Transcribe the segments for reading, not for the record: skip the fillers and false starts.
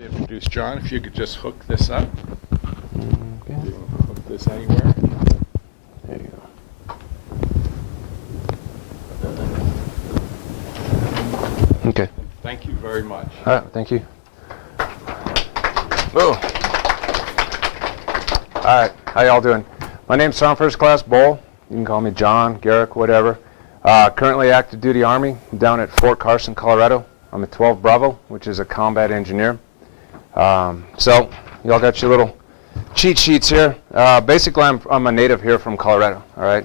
Introduce John. If you could just hook this up. Okay. You can hook this anywhere. There you go. Okay. Thank you very much. All right. Thank you. Oh. All right. How y'all doing? My name's First Class Bole. You can call me John, Garrick, whatever. Currently active duty Army down at Fort Carson, Colorado. I'm a 12 Bravo, which is a combat engineer. So y'all got your little cheat sheets here. Basically, I'm a native here from Colorado. All right.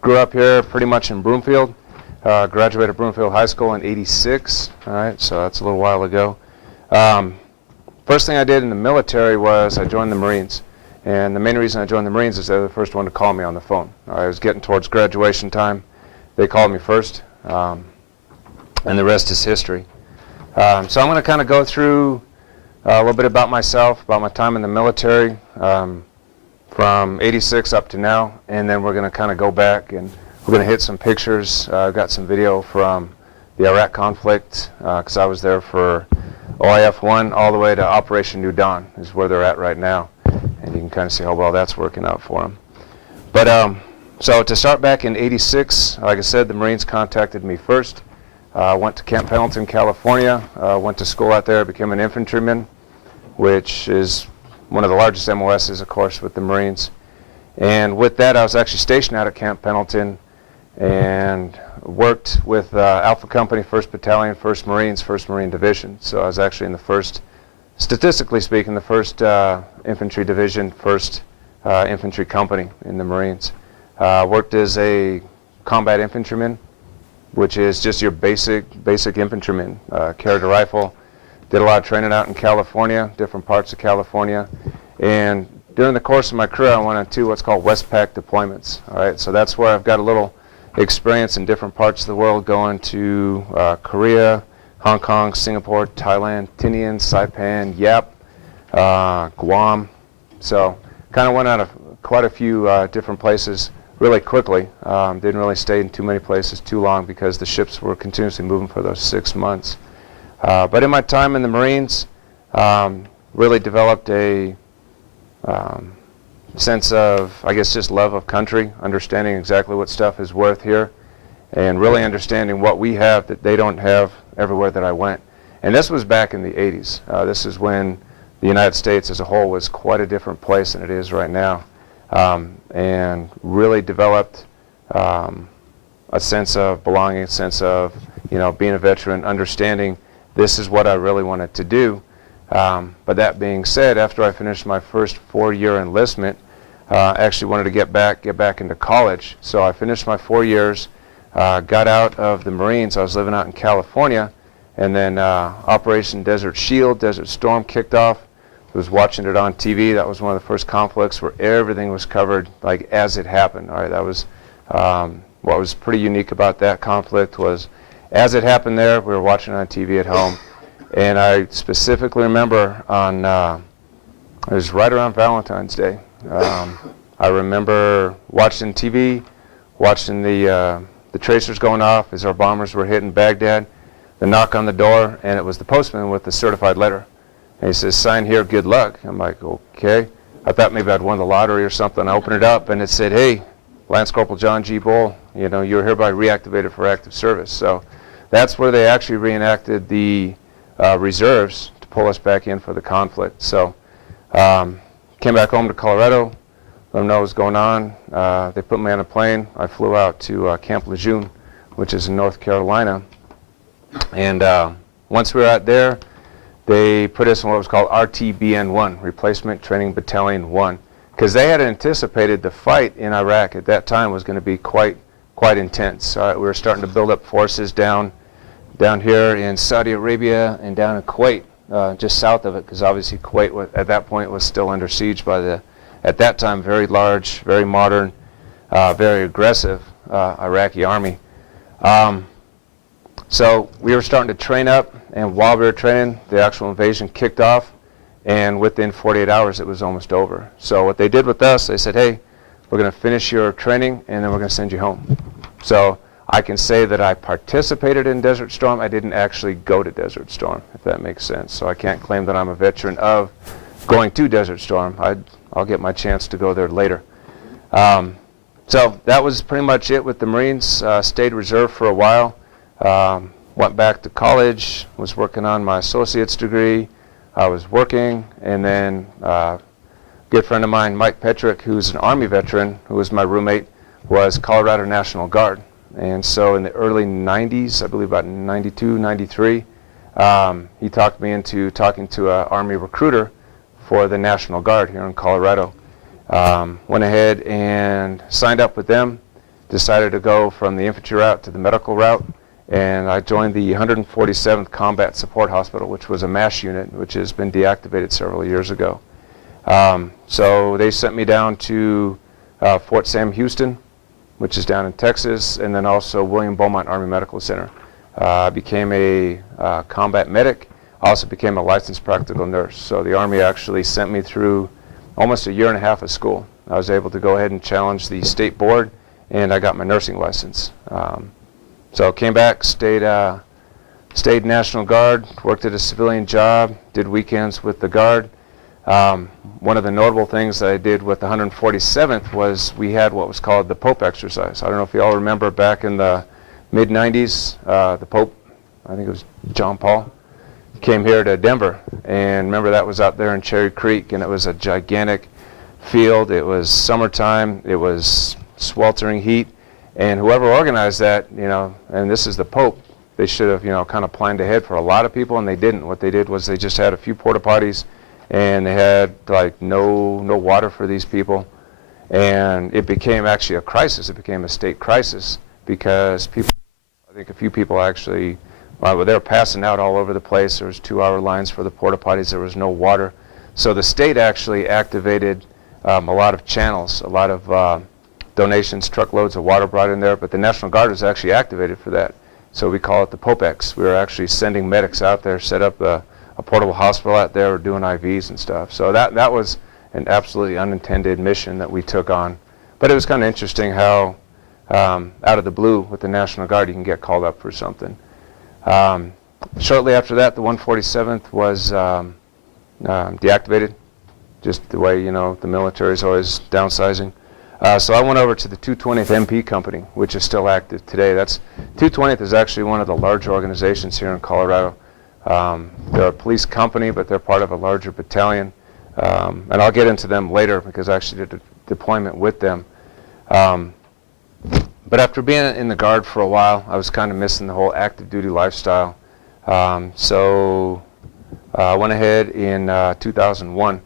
Grew up here pretty much in Broomfield. Graduated Broomfield High School in '86. All right, so that's a little while ago. First thing I did in the military was I joined the Marines. And the main reason I joined the Marines is they were the first one to call me on the phone. I was getting towards graduation time. They called me first, and the rest is history. So I'm going to kind of go through a little bit about myself, about my time in the military, from '86 up to now, and then we're going to kind of go back and we're going to hit some pictures. I've got some video from the Iraq conflict, because I was there for OIF 1 all the way to Operation New Dawn is where they're at right now. And you can kind of see how well that's working out for them. But so to start back in '86, like I said, the Marines contacted me first. Went to Camp Pendleton, California. Went to school out there, became an infantryman, which is one of the largest MOSs, of course, with the Marines. And with that, I was actually stationed out at Camp Pendleton and worked with Alpha Company, 1st Battalion, 1st Marines, 1st Marine Division. So I was actually in the first, statistically speaking, the 1st Infantry Division, 1st Infantry Company in the Marines. Worked as a combat infantryman, which is just your basic infantryman. Carried a rifle, did a lot of training out in California, different parts of California. And during the course of my career, I went on to what's called Westpac Deployments. All right, so that's where I've got a little experience in different parts of the world, going to Korea, Hong Kong, Singapore, Thailand, Tinian, Saipan, Yap, Guam. So kind of went out of quite a few different places really quickly. Didn't really stay in too many places too long because the ships were continuously moving for those 6 months. But in my time in the Marines, really developed a sense of, I guess, just love of country, understanding exactly what stuff is worth here, and really understanding what we have that they don't have everywhere that I went. And this was back in the '80s. This is when the United States as a whole was quite a different place than it is right now. And really developed a sense of belonging, a sense of, you know, being a veteran, understanding this is what I really wanted to do. But that being said, after I finished my first 4-year enlistment, I actually wanted to get back into college. So I finished my 4 years, got out of the Marines. I was living out in California, and then Operation Desert Shield, Desert Storm kicked off. Was watching it on TV. That was one of the first conflicts where everything was covered like as it happened. All right, that was what was pretty unique about that conflict was as it happened there, we were watching it on TV at home. And I specifically remember on, it was right around Valentine's Day. I remember watching TV, watching the tracers going off as our bombers were hitting Baghdad, the knock on the door, and it was the postman with the certified letter. And he says, "Sign here, good luck." I'm like, okay. I thought maybe I'd won the lottery or something. I opened it up and it said, "Hey, Lance Corporal John G. Bole, you know, you're hereby reactivated for active service." So that's where they actually reenacted the reserves to pull us back in for the conflict. So came back home to Colorado, let them know what was going on. They put me on a plane. I flew out to Camp Lejeune, which is in North Carolina. And once we were out there, they put us in what was called RTBN-1, Replacement Training Battalion 1, because they had anticipated the fight in Iraq at that time was going to be quite intense. We were starting to build up forces down here in Saudi Arabia and down in Kuwait, just south of it, because obviously Kuwait at that point was still under siege by the, at that time, very large, very modern, very aggressive Iraqi army. So we were starting to train up, and while we were training, the actual invasion kicked off, and within 48 hours it was almost over. So what they did with us, they said, "Hey, we're going to finish your training, and then we're going to send you home." So I can say that I participated in Desert Storm. I didn't actually go to Desert Storm, if that makes sense. So I can't claim that I'm a veteran of going to Desert Storm. I'll get my chance to go there later. So that was pretty much it with the Marines. Stayed reserve for a while. Went back to college, was working on my associate's degree. I was working, and then a good friend of mine, Mike Petrick, who's an Army veteran, who was my roommate, was Colorado National Guard. And so in the early 90s, I believe about 92, 93, he talked me into talking to an Army recruiter for the National Guard here in Colorado. Went ahead and signed up with them, decided to go from the infantry route to the medical route, and I joined the 147th Combat Support Hospital, which was a MASH unit, which has been deactivated several years ago. So they sent me down to Fort Sam Houston, which is down in Texas, and then also William Beaumont Army Medical Center. I became a combat medic. I also became a licensed practical nurse. So the Army actually sent me through almost a year and a half of school. I was able to go ahead and challenge the state board, and I got my nursing license. So came back, stayed National Guard, worked at a civilian job, did weekends with the Guard. One of the notable things that I did with the 147th was we had what was called the Pope exercise. I don't know if you all remember back in the mid-90s, the Pope, I think it was John Paul, came here to Denver. And remember, that was out there in Cherry Creek, and it was a gigantic field. It was summertime. It was sweltering heat. And whoever organized that, you know, and this is the Pope, they should have, you know, kind of planned ahead for a lot of people, and they didn't. What they did was they just had a few porta potties, and they had like no water for these people, and it became actually a crisis. It became a state crisis because people, I think a few people actually, well, they were passing out all over the place. There was 2-hour lines for the porta potties. There was no water, so the state actually activated a lot of channels, a lot of donations, truckloads of water brought in there, but the National Guard was actually activated for that. So we call it the Popex. We were actually sending medics out there, set up a portable hospital out there, doing IVs and stuff. So that was an absolutely unintended mission that we took on. But it was kind of interesting how out of the blue with the National Guard you can get called up for something. Shortly after that, the 147th was deactivated, just the way, you know, the military is always downsizing. So I went over to the 220th MP Company, which is still active today. 220th is actually one of the larger organizations here in Colorado. They're a police company, but they're part of a larger battalion. And I'll get into them later because I actually did a deployment with them. But after being in the Guard for a while, I was kind of missing the whole active duty lifestyle. So I went ahead in 2001,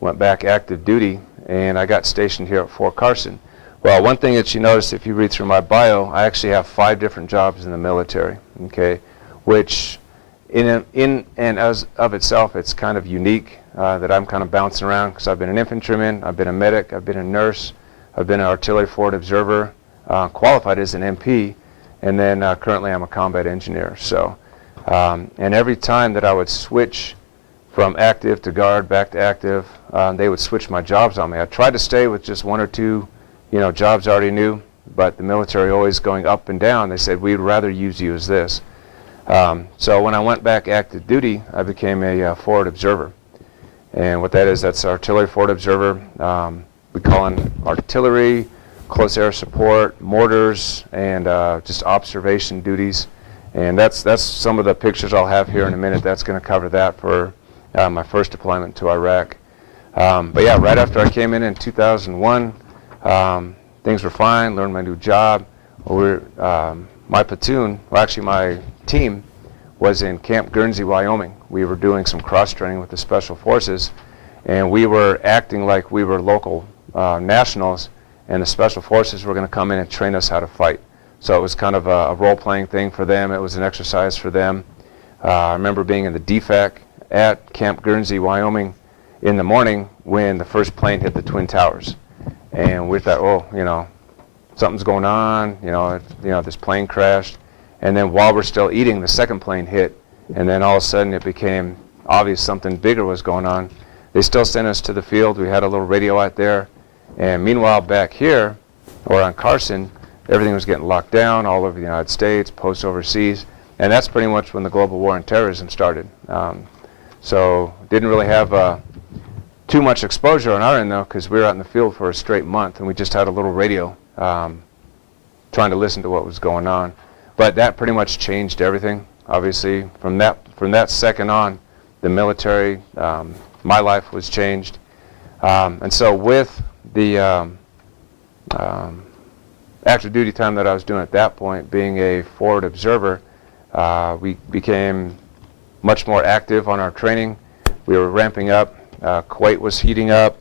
went back active duty, and I got stationed here at Fort Carson. Well, one thing that you notice if you read through my bio, I actually have 5 different jobs in the military, okay, which in and as of itself, it's kind of unique that I'm kind of bouncing around because I've been an infantryman, I've been a medic, I've been a nurse, I've been an artillery forward observer, qualified as an MP, and then currently I'm a combat engineer. So, and every time that I would switch from active to Guard, back to active, they would switch my jobs on me. I tried to stay with just 1 or 2, you know, jobs I already knew, but the military always going up and down. They said, we'd rather use you as this. So when I went back active duty, I became a forward observer. And what that is, that's artillery forward observer. We call in artillery, close air support, mortars, and just observation duties. And that's some of the pictures I'll have here in a minute. That's going to cover that for my first deployment to Iraq. But yeah, right after I came in 2001, things were fine, learned my new job. My platoon, well actually my team, was in Camp Guernsey, Wyoming. We were doing some cross-training with the Special Forces, and we were acting like we were local nationals, and the Special Forces were going to come in and train us how to fight. So it was kind of a role-playing thing for them. It was an exercise for them. I remember being in the DFAC at Camp Guernsey, Wyoming, in the morning when the first plane hit the Twin Towers. And we thought, oh, you know, something's going on, this plane crashed. And then while we're still eating, the second plane hit. And then all of a sudden it became obvious something bigger was going on. They still sent us to the field. We had a little radio out there. And meanwhile, back here, or on Carson, everything was getting locked down all over the United States, posts overseas, and that's pretty much when the global war on terrorism started. So didn't really have too much exposure on our end though, because we were out in the field for a straight month, and we just had a little radio trying to listen to what was going on. But that pretty much changed everything. Obviously, from that second on, the military, my life was changed. And so with the active duty time that I was doing at that point, being a forward observer, we became much more active on our training. We were ramping up. Kuwait was heating up.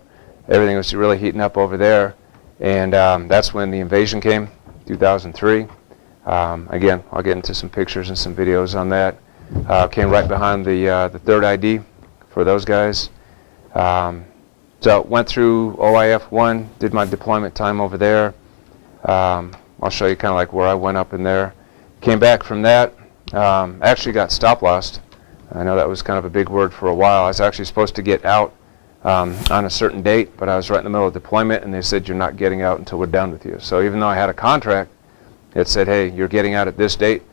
Everything was really heating up over there. And that's when the invasion came, 2003. Again, I'll get into some pictures and some videos on that. Came right behind the third ID for those guys. So went through OIF 1, did my deployment time over there. I'll show you kind of like where I went up in there. Came back from that, actually got stop lossed. I know that was kind of a big word for a while. I was actually supposed to get out on a certain date, but I was right in the middle of deployment, and they said, you're not getting out until we're done with you. So even though I had a contract, it said, hey, you're getting out at this date.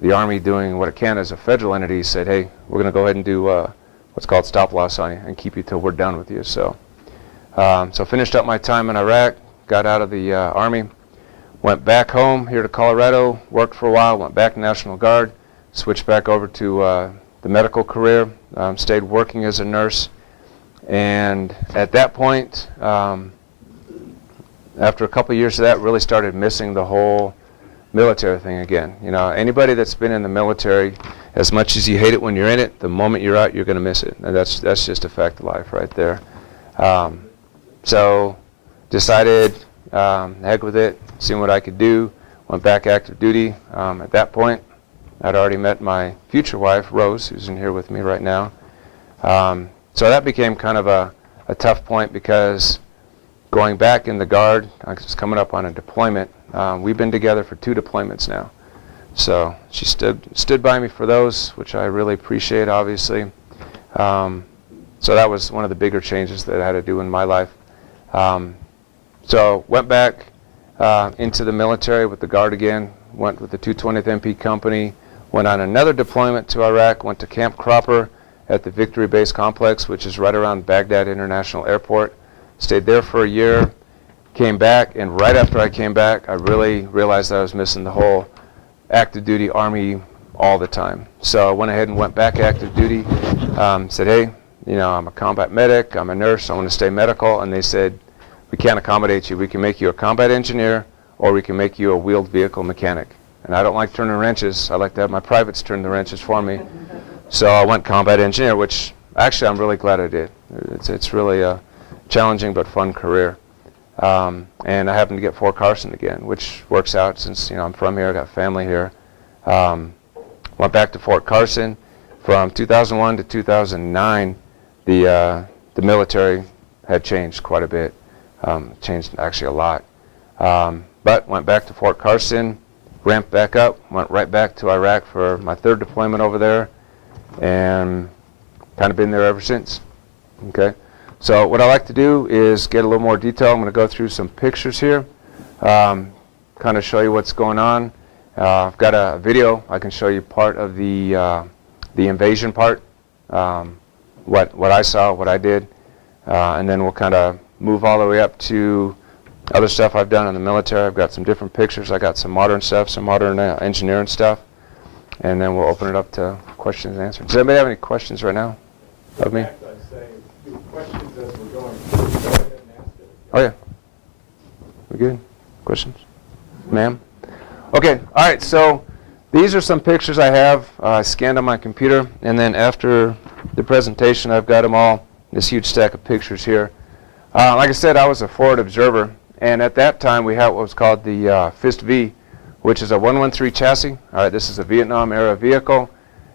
The Army, doing what it can as a federal entity, said, hey, we're going to go ahead and do what's called stop loss on you and keep you till we're done with you. So, so finished up my time in Iraq, got out of the Army, went back home here to Colorado, worked for a while, went back to National Guard, switched back over to the medical career, stayed working as a nurse. And at that point, after a couple of years of that, really started missing the whole military thing again. You know, anybody that's been in the military, as much as you hate it when you're in it, the moment you're out, you're going to miss it. And that's just a fact of life right there. So decided, heck with it, seeing what I could do. Went back active duty. At that point, I'd already met my future wife, Rose, who's in here with me right now. So that became kind of a tough point, because going back in the Guard, I was coming up on a deployment. We've been together for 2 deployments now. So she stood by me for those, which I really appreciate, obviously. So that was one of the bigger changes that I had to do in my life. So went back into the military with the Guard again, went with the 220th MP Company, went on another deployment to Iraq, went to Camp Cropper at the Victory Base Complex, which is right around Baghdad International Airport. Stayed there for a year, came back, and right after I came back, I really realized that I was missing the whole active duty Army all the time. So I went ahead and went back active duty, said, hey, you know, I'm a combat medic, I'm a nurse, I want to stay medical, and they said, we can't accommodate you. We can make you a combat engineer, or we can make you a wheeled vehicle mechanic. And I don't like turning wrenches. I like to have my privates turn the wrenches for me. So I went combat engineer, which actually I'm really glad I did. It's really a challenging but fun career. And I happened to get Fort Carson again, which works out since, you know, I'm from here, I got family here. Went back to Fort Carson. From 2001 to 2009, the military had changed quite a bit. Changed actually a lot. But went back to Fort Carson, ramped back up, went right back to Iraq for my 3rd deployment over there, and kind of been there ever since. Okay. So what I like to do is get a little more detail. I'm going to go through some pictures here, kind of show you what's going on. I've got a video. I can show you part of the invasion part, what I saw, what I did, and then we'll kind of move all the way up to other stuff I've done in the military. I've got some different pictures. I got some modern stuff, some modern engineering stuff, and then we'll open it up to questions and answers. Does anybody have any questions right now of me? Questions as we're going through. Go ahead and ask it. Oh yeah. We good? Questions? Ma'am? Okay, all right, so these are some pictures I have scanned on my computer, and then after the presentation I've got them all, this huge stack of pictures here. Like I said, I was a forward observer, and at that time we had what was called the Fist V, which is a 113 chassis. All right, this is a Vietnam era vehicle,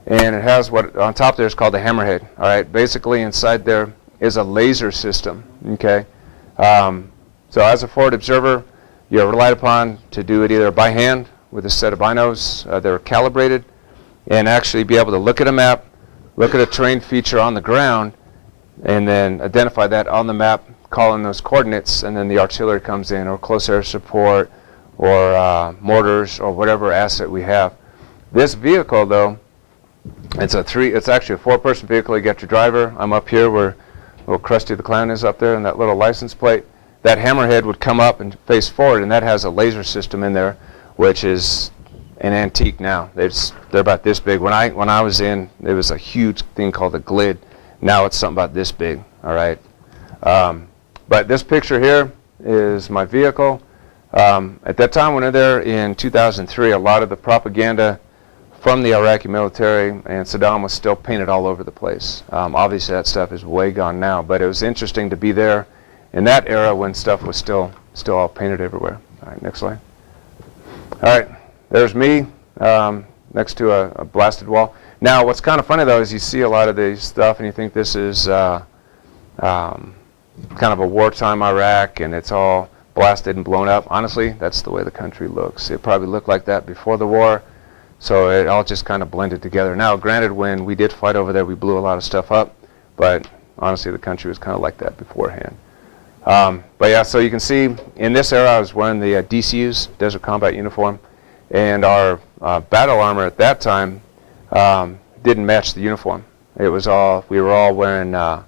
and it has what on top there is called the hammerhead. All right, basically inside there is a laser system. Okay, so as a forward observer, you're relied upon to do it either by hand with a set of binos that are calibrated, and actually be able to look at a map, look at a terrain feature on the ground, and then identify that on the map, call in those coordinates, and then the artillery comes in, or close air support, or mortars or whatever asset we have. This vehicle, though, it's actually a 4-person vehicle. You got your driver. I'm up here where little Krusty the Clown is up there, and that little license plate. That hammerhead would come up and face forward, and that has a laser system in there, which is an antique now. They're about this big. When I was in, there was a huge thing called a glid. Now it's something about this big. All right. But this picture here is my vehicle. At that time when we were there in 2003, a lot of the propaganda from the Iraqi military and Saddam was still painted all over the place. Obviously that stuff is way gone now, but it was interesting to be there in that era when stuff was still all painted everywhere. All right, next slide. All right, there's me next to a blasted wall. Now what's kind of funny though is you see a lot of these stuff and you think this is kind of a wartime Iraq and it's all blasted and blown up. Honestly, that's the way the country looks. It probably looked like that before the war, so it all just kind of blended together. Now, granted, when we did fight over there, we blew a lot of stuff up, but honestly, the country was kind of like that beforehand. But yeah, so you can see in this era, I was wearing the DCU's, Desert Combat Uniform, and our battle armor at that time didn't match the uniform. It was we were all wearing the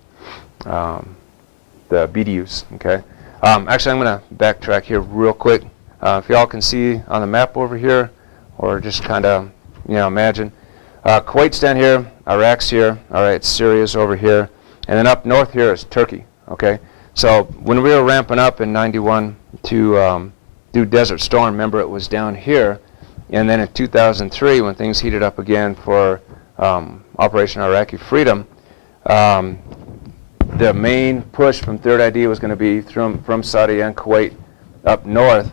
BDUs, okay? Actually, I'm going to backtrack here real quick. If y'all can see on the map over here, or just kind of, imagine. Kuwait's down here, Iraq's here, all right, Syria's over here, and then up north here is Turkey, okay? So when we were ramping up in '91 to do Desert Storm, remember it was down here, and then in 2003 when things heated up again for Operation Iraqi Freedom, the main push from 3rd ID was going to be from Saudi and Kuwait up north,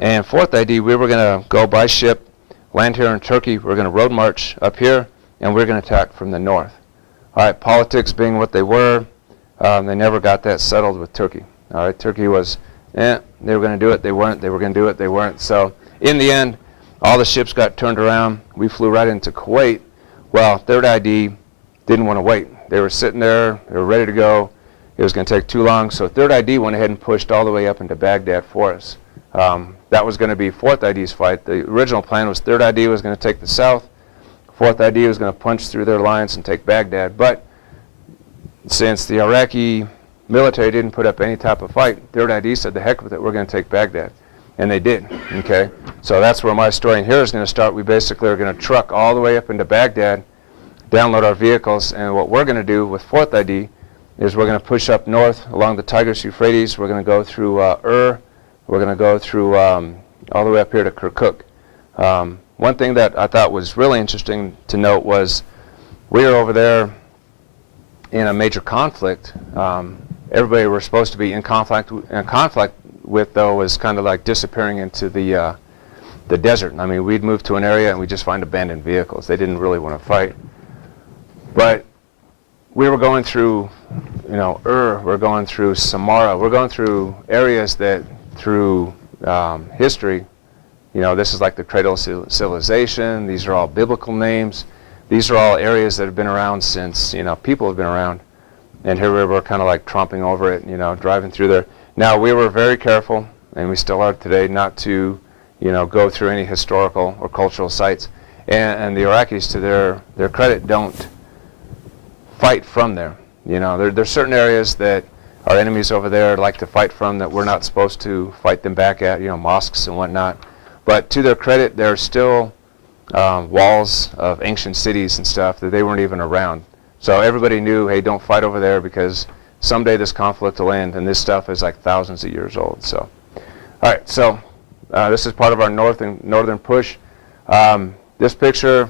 and 4th ID we were going to go by ship, land here in Turkey, we're going to road march up here, and we're going to attack from the north. All right, politics being what they were, they never got that settled with Turkey. All right, Turkey was, they were going to do it, they weren't, they were going to do it, they weren't. So in the end, all the ships got turned around, we flew right into Kuwait. Well, 3rd ID didn't want to wait. They were sitting there, they were ready to go. It was going to take too long, so 3rd ID went ahead and pushed all the way up into Baghdad for us. That was going to be 4th ID's fight. The original plan was 3rd ID was going to take the south, 4th ID was going to punch through their lines and take Baghdad. But since the Iraqi military didn't put up any type of fight, 3rd ID said, the heck with it, we're going to take Baghdad. And they did, okay? So that's where my story in here is going to start. We basically are going to truck all the way up into Baghdad, download our vehicles, and what we're going to do with 4th ID is we're going to push up north along the Tigris-Euphrates. We're going to go through We're going to go through all the way up here to Kirkuk. One thing that I thought was really interesting to note was we were over there in a major conflict. Everybody we're supposed to be in conflict with, though, was kind of like disappearing into the desert. I mean, we'd move to an area and we'd just find abandoned vehicles. They didn't really want to fight. But we were going through, we're going through Samara. We're going through areas that, through history, this is like the cradle of civilization. These are all biblical names. These are all areas that have been around since, people have been around. And here we were kind of like tromping over it, driving through there. Now, we were very careful, and we still are today, not to, go through any historical or cultural sites. And the Iraqis, to their credit, don't fight from there. There's certain areas that our enemies over there like to fight from that we're not supposed to fight them back at, mosques and whatnot. But to their credit, there are still walls of ancient cities and stuff that they weren't even around. So everybody knew, hey, don't fight over there because someday this conflict will end, and this stuff is like thousands of years old. So, all right, so this is part of our northern push. This picture,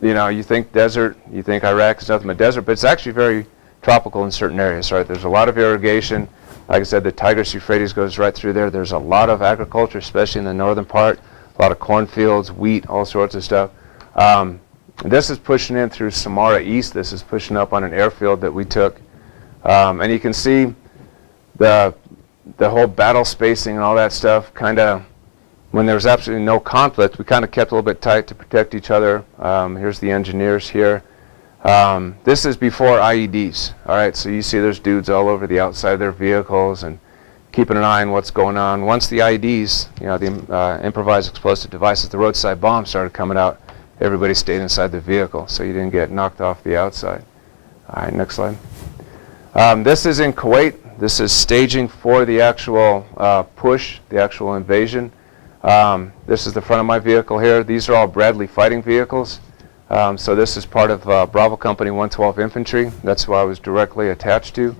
you think desert, you think Iraq is nothing but desert, but it's actually very tropical in certain areas, right? There's a lot of irrigation. Like I said, the Tigris-Euphrates goes right through there. There's a lot of agriculture, especially in the northern part, a lot of cornfields, wheat, all sorts of stuff. This is pushing in through Samara East. This is pushing up on an airfield that we took. And you can see the whole battle spacing and all that stuff kind of, when there was absolutely no conflict, we kind of kept a little bit tight to protect each other. Here's the engineers here. This is before IEDs, all right? So you see there's dudes all over the outside of their vehicles and keeping an eye on what's going on. Once the IEDs, the improvised explosive devices, the roadside bombs started coming out, everybody stayed inside the vehicle, so you didn't get knocked off the outside. All right, next slide. This is in Kuwait. This is staging for the actual push, the actual invasion. This is the front of my vehicle here. These are all Bradley fighting vehicles. So this is part of Bravo Company 112 Infantry. That's who I was directly attached to.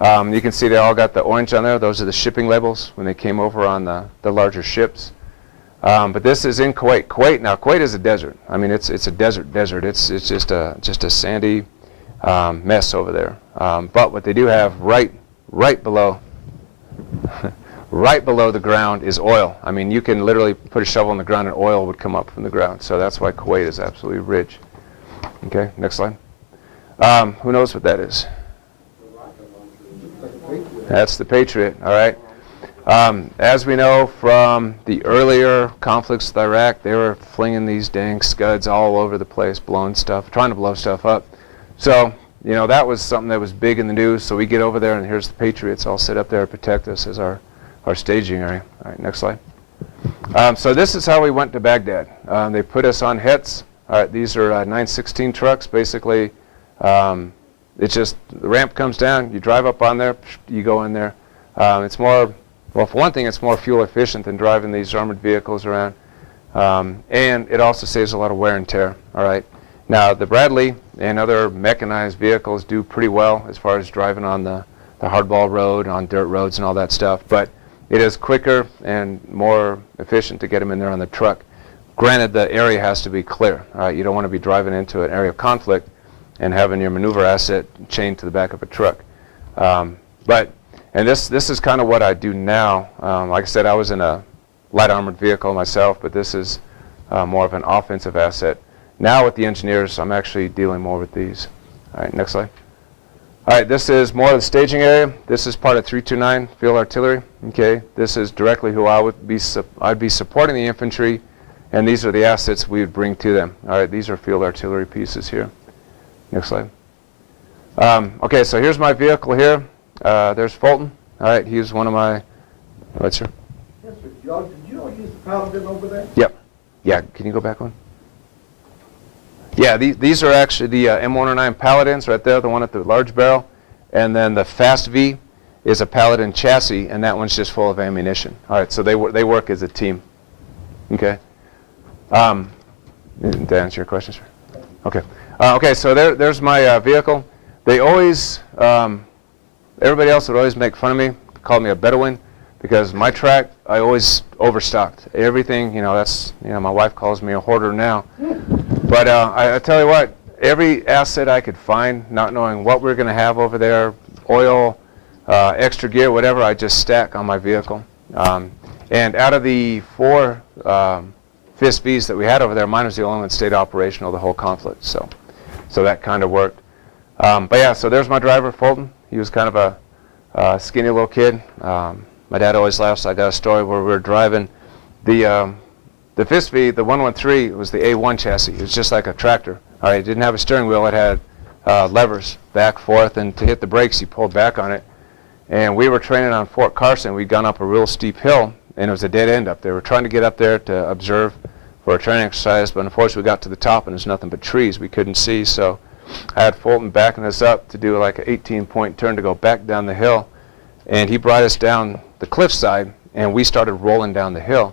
You can see they all got the orange on there. Those are the shipping labels when they came over on the larger ships. But this is in Kuwait. Kuwait is a desert. I mean, it's a desert. It's just a sandy mess over there. But what they do have right below right below the ground is oil. I mean, you can literally put a shovel in the ground and oil would come up from the ground. So that's why Kuwait is absolutely rich. Okay, next slide. Who knows what that is? That's the Patriot, all right. As we know from the earlier conflicts with Iraq, they were flinging these dang scuds all over the place, blowing stuff, trying to blow stuff up. So, that was something that was big in the news. So we get over there, and here's the Patriots all set up there to protect us as our staging area. All right, next slide. So this is how we went to Baghdad. They put us on hets. All right, these are 916 trucks. Basically, it's just the ramp comes down, you drive up on there, you go in there. It's more, well, for one thing, it's more fuel efficient than driving these armored vehicles around. And it also saves a lot of wear and tear. All right. Now, the Bradley and other mechanized vehicles do pretty well as far as driving on the hardball road, on dirt roads and all that stuff. But it is quicker and more efficient to get them in there on the truck. Granted, the area has to be clear. All right. You don't want to be driving into an area of conflict and having your maneuver asset chained to the back of a truck. And this is kind of what I do now. Like I said, I was in a light armored vehicle myself, but this is more of an offensive asset. Now with the engineers, I'm actually dealing more with these. All right, next slide. All right, this is more of the staging area. This is part of 329 Field Artillery. Okay, this is directly who I'd be supporting the infantry, and these are the assets we would bring to them. All right, these are field artillery pieces here. Next slide. Okay, so here's my vehicle here. There's Fulton. All right, he's one of my. Right, sir. Yes, sir. Did you all use the Paladin over there? Yep. Yeah. Can you go back one? Yeah, these are actually the M109 Paladins right there, the one at the large barrel, and then the Fast V is a Paladin chassis, and that one's just full of ammunition. All right, so they work as a team. Okay. Did that answer your question, sir? Okay. Okay, so there's my vehicle. They always, everybody else would always make fun of me, call me a Bedouin, because my track, I always overstocked. Everything, that's, my wife calls me a hoarder now. But I tell you what, every asset I could find, not knowing what we're going to have over there, oil, extra gear, whatever, I just stack on my vehicle. And out of the 4 FIST Vs that we had over there, mine was the only one that stayed operational the whole conflict. So that kind of worked. But yeah, so there's my driver, Fulton. He was kind of a skinny little kid. My dad always laughs. I got a story where we were driving the FIST V, the 113, was the A1 chassis. It was just like a tractor. All right, it didn't have a steering wheel. It had levers back, forth, and to hit the brakes, you pulled back on it. And we were training on Fort Carson. We'd gone up a real steep hill, and it was a dead end up there. We were trying to get up there to observe for a training exercise, but unfortunately we got to the top, and there's nothing but trees. We couldn't see, so I had Fulton backing us up to do like an 18-point turn to go back down the hill, and he brought us down the cliffside, and we started rolling down the hill.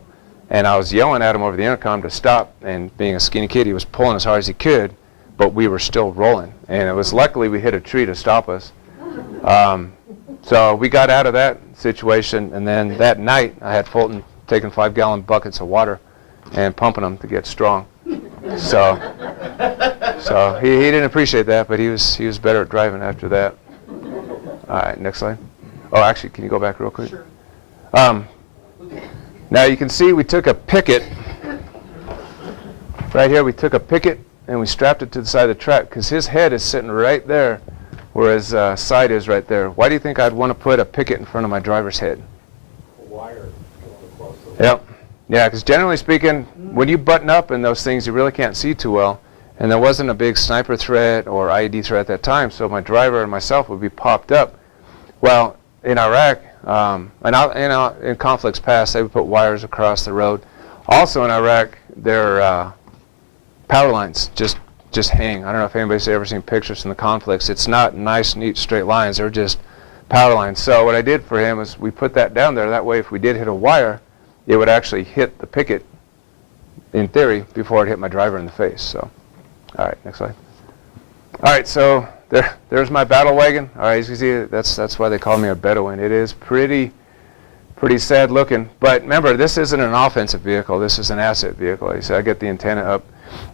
And I was yelling at him over the intercom to stop, and being a skinny kid, he was pulling as hard as he could, but we were still rolling. And it was luckily we hit a tree to stop us. So we got out of that situation, and then that night I had Fulton taking 5-gallon buckets of water and pumping them to get strong. So he didn't appreciate that, but he was better at driving after that. All right, next slide. Oh, actually, can you go back real quick? Sure. Now you can see we took a picket. Right here we took a picket and we strapped it to the side of the truck because his head is sitting right there where his side is right there. Why do you think I'd want to put a picket in front of my driver's head? A wire going across the Yep. Yeah, because generally speaking, when you button up in those things, you really can't see too well. And there wasn't a big sniper threat or IED threat at that time, so my driver and myself would be popped up. Well, in Iraq, In conflicts past, they would put wires across the road. Also in Iraq, their power lines just hang. I don't know if anybody's ever seen pictures from the conflicts. It's not nice, neat, straight lines. They're just power lines. So what I did for him is we put that down there. That way, if we did hit a wire, it would actually hit the picket, in theory, before it hit my driver in the face. So, all right, next slide. All right, so there's my battle wagon. All right, as you can see, that's why they call me a Bedouin. It is pretty sad looking. But remember, this isn't an offensive vehicle. This is an asset vehicle. So I get the antenna up.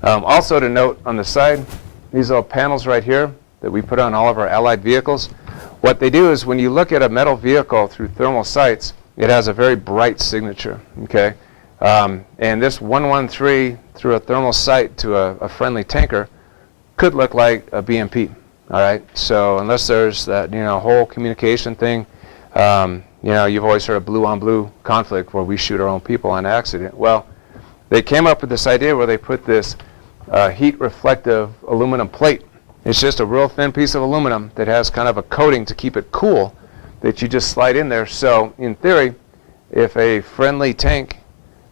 Also to note on the side, these little panels right here that we put on all of our Allied vehicles, what they do is when you look at a metal vehicle through thermal sights, it has a very bright signature, okay? And this 113 through a thermal sight to a friendly tanker could look like a BMP, all right? So unless there's that, whole communication thing, you've always heard of blue on blue conflict where we shoot our own people on accident. Well, they came up with this idea where they put this heat reflective aluminum plate. It's just a real thin piece of aluminum that has kind of a coating to keep it cool that you just slide in there. So in theory, if a friendly tank,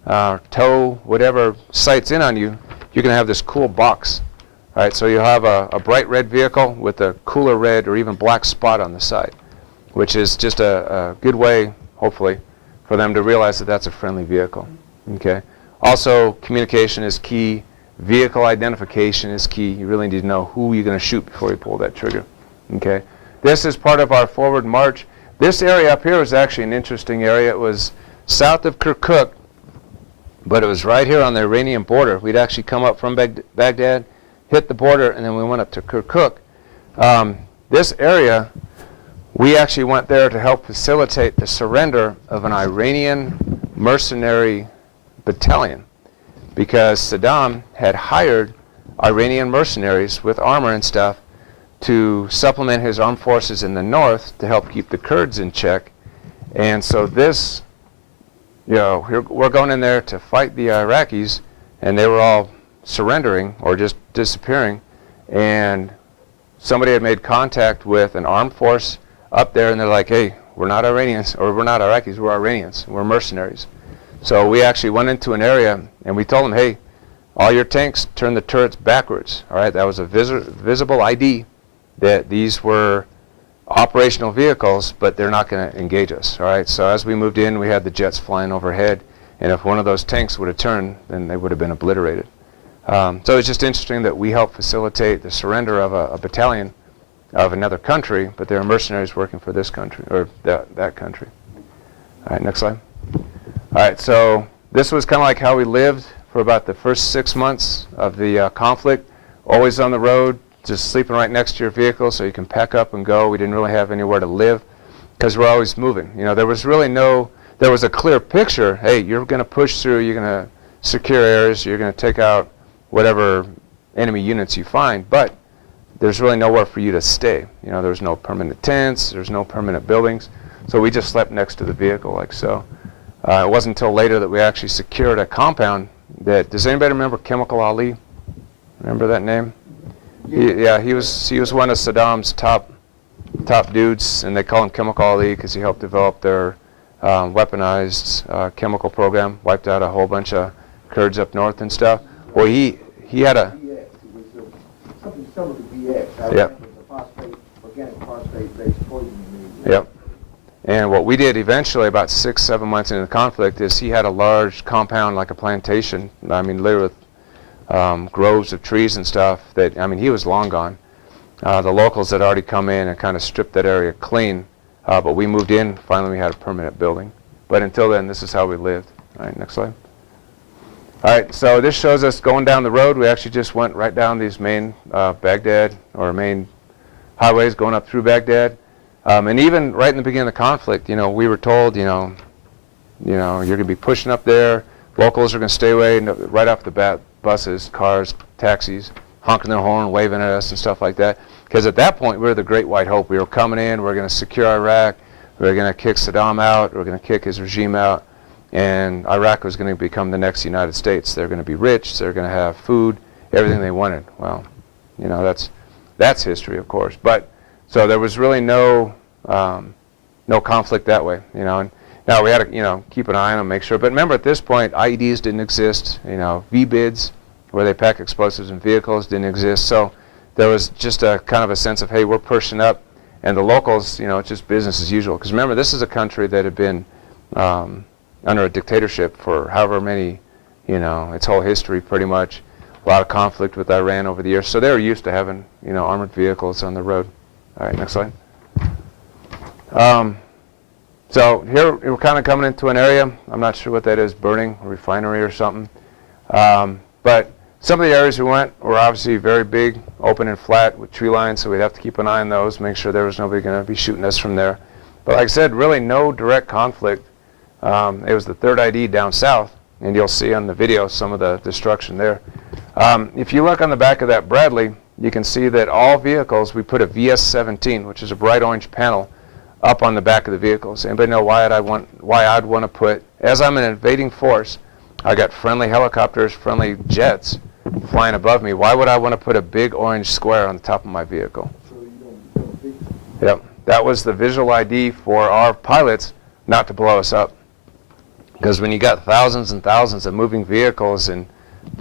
tow, whatever, sights in on you, you're going to have this cool box. All right, so you'll have a bright red vehicle with a cooler red or even black spot on the side, which is just a good way, hopefully, for them to realize that that's a friendly vehicle. Okay. Also, communication is key. Vehicle identification is key. You really need to know who you're going to shoot before you pull that trigger. Okay. This is part of our forward march. This area up here was actually an interesting area. It was south of Kirkuk, but it was right here on the Iranian border. We'd actually come up from Baghdad, hit the border, and then we went up to Kirkuk. This area, we actually went there to help facilitate the surrender of an Iranian mercenary battalion, because Saddam had hired Iranian mercenaries with armor and stuff to supplement his armed forces in the north to help keep the Kurds in check. And so this, we're going in there to fight the Iraqis, and they were all surrendering or just disappearing. And somebody had made contact with an armed force up there, and they're like, hey, we're not Iranians, or we're not Iraqis, we're Iranians, we're mercenaries. So we actually went into an area and we told them, hey, all your tanks turn the turrets backwards. All right, that was a visible ID that these were operational vehicles, but they're not going to engage us. All right, so as we moved in, we had the jets flying overhead, and if one of those tanks would have turned, then they would have been obliterated. So it's just interesting that we helped facilitate the surrender of a battalion of another country, but there are mercenaries working for this country, or that country. All right, next slide. All right, so this was kind of like how we lived for about the first 6 months of the conflict. Always on the road, just sleeping right next to your vehicle so you can pack up and go. We didn't really have anywhere to live because we're always moving. There was really there was a clear picture. Hey, you're going to push through, you're going to secure areas, you're going to take out whatever enemy units you find, but there's really nowhere for you to stay. There's no permanent tents, there's no permanent buildings, so we just slept next to the vehicle like so. It wasn't until later that we actually secured a compound that, does anybody remember Chemical Ali? Remember that name? He was one of Saddam's top dudes, and they call him Chemical Ali because he helped develop their weaponized chemical program, wiped out a whole bunch of Kurds up north and stuff. Well, he had a... Something similar to BX. Yep. It was a organic phosphate-based poison. Yep. And what we did eventually, about 6-7 months into the conflict, is he had a large compound like a plantation. I mean, literally with groves of trees and stuff. He was long gone. The locals had already come in and kind of stripped that area clean. But we moved in. Finally, we had a permanent building. But until then, this is how we lived. All right, next slide. All right, so this shows us going down the road. We actually just went right down these main Baghdad or main highways going up through Baghdad. And even right in the beginning of the conflict, we were told, you're going to be pushing up there. Locals are going to stay away right off the bat. Buses, cars, taxis, honking their horn, waving at us and stuff like that. Because at that point, we were the Great White Hope. We were coming in. We were going to secure Iraq. We were going to kick Saddam out. We were going to kick his regime out. And Iraq was going to become the next United States. They're going to be rich. They're going to have food, everything they wanted. Well, that's history, of course. But so there was really no no conflict that way, you know. And now we had to, keep an eye on them, make sure. But remember, at this point, IEDs didn't exist. VBIDs, where they pack explosives in vehicles, didn't exist. So there was just a kind of a sense of, hey, we're pushing up, and the locals, it's just business as usual. Because remember, this is a country that had been under a dictatorship for however many, its whole history pretty much. A lot of conflict with Iran over the years. So they were used to having, armored vehicles on the road. All right, next slide. So here we're kind of coming into an area, I'm not sure what that is, burning, a refinery or something. But some of the areas we went were obviously very big, open and flat with tree lines, so we'd have to keep an eye on those, make sure there was nobody going to be shooting us from there. But like I said, really no direct conflict. It was the 3rd ID down south, and you'll see on the video some of the destruction there. If you look on the back of that Bradley, you can see that all vehicles, we put a VS-17, which is a bright orange panel, up on the back of the vehicles. Anybody know why I'd want to put, as I'm an invading force, I got friendly helicopters, friendly jets flying above me. Why would I want to put a big orange square on the top of my vehicle? So you don't think. Yep, that was the visual ID for our pilots not to blow us up. Because when you got thousands and thousands of moving vehicles and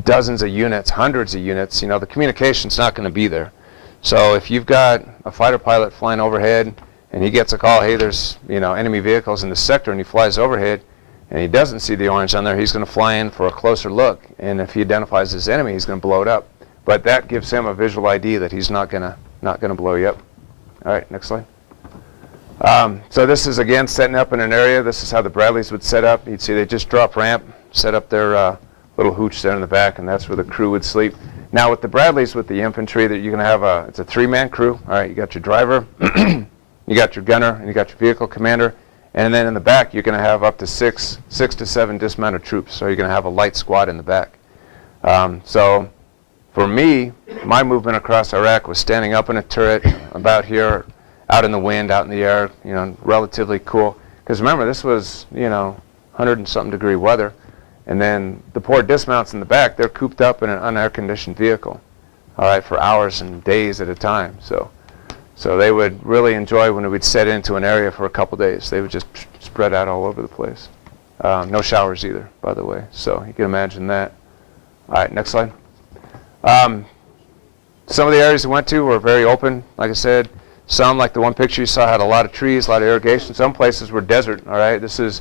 dozens of units, hundreds of units, the communication's not going to be there. So if you've got a fighter pilot flying overhead and he gets a call, hey, there's enemy vehicles in the sector, and he flies overhead and he doesn't see the orange on there, he's going to fly in for a closer look, and if he identifies his enemy, he's going to blow it up. But that gives him a visual ID that he's not going to blow you up. All right, next slide. So this is again setting up in an area. This is how the Bradleys would set up. You'd see they just drop ramp, set up their little hooch there in the back, and that's where the crew would sleep. Now with the Bradleys, with the infantry, that you're going to have it's a 3-man crew. All right, you got your driver, you got your gunner, and you got your vehicle commander, and then in the back you're going to have up to 6 to 7 dismounted troops. So you're going to have a light squad in the back. So for me, my movement across Iraq was standing up in a turret about here, out in the wind, out in the air, relatively cool. Because remember, this was 100 and something degree weather. And then the poor dismounts in the back, they're cooped up in an unair-conditioned vehicle, all right, for hours and days at a time. So they would really enjoy when we'd set into an area for a couple days. They would just spread out all over the place. No showers either, by the way. So you can imagine that. All right, next slide. Some of the areas we went to were very open, like I said. Some, like the one picture you saw, had a lot of trees, a lot of irrigation. Some places were desert, all right? This is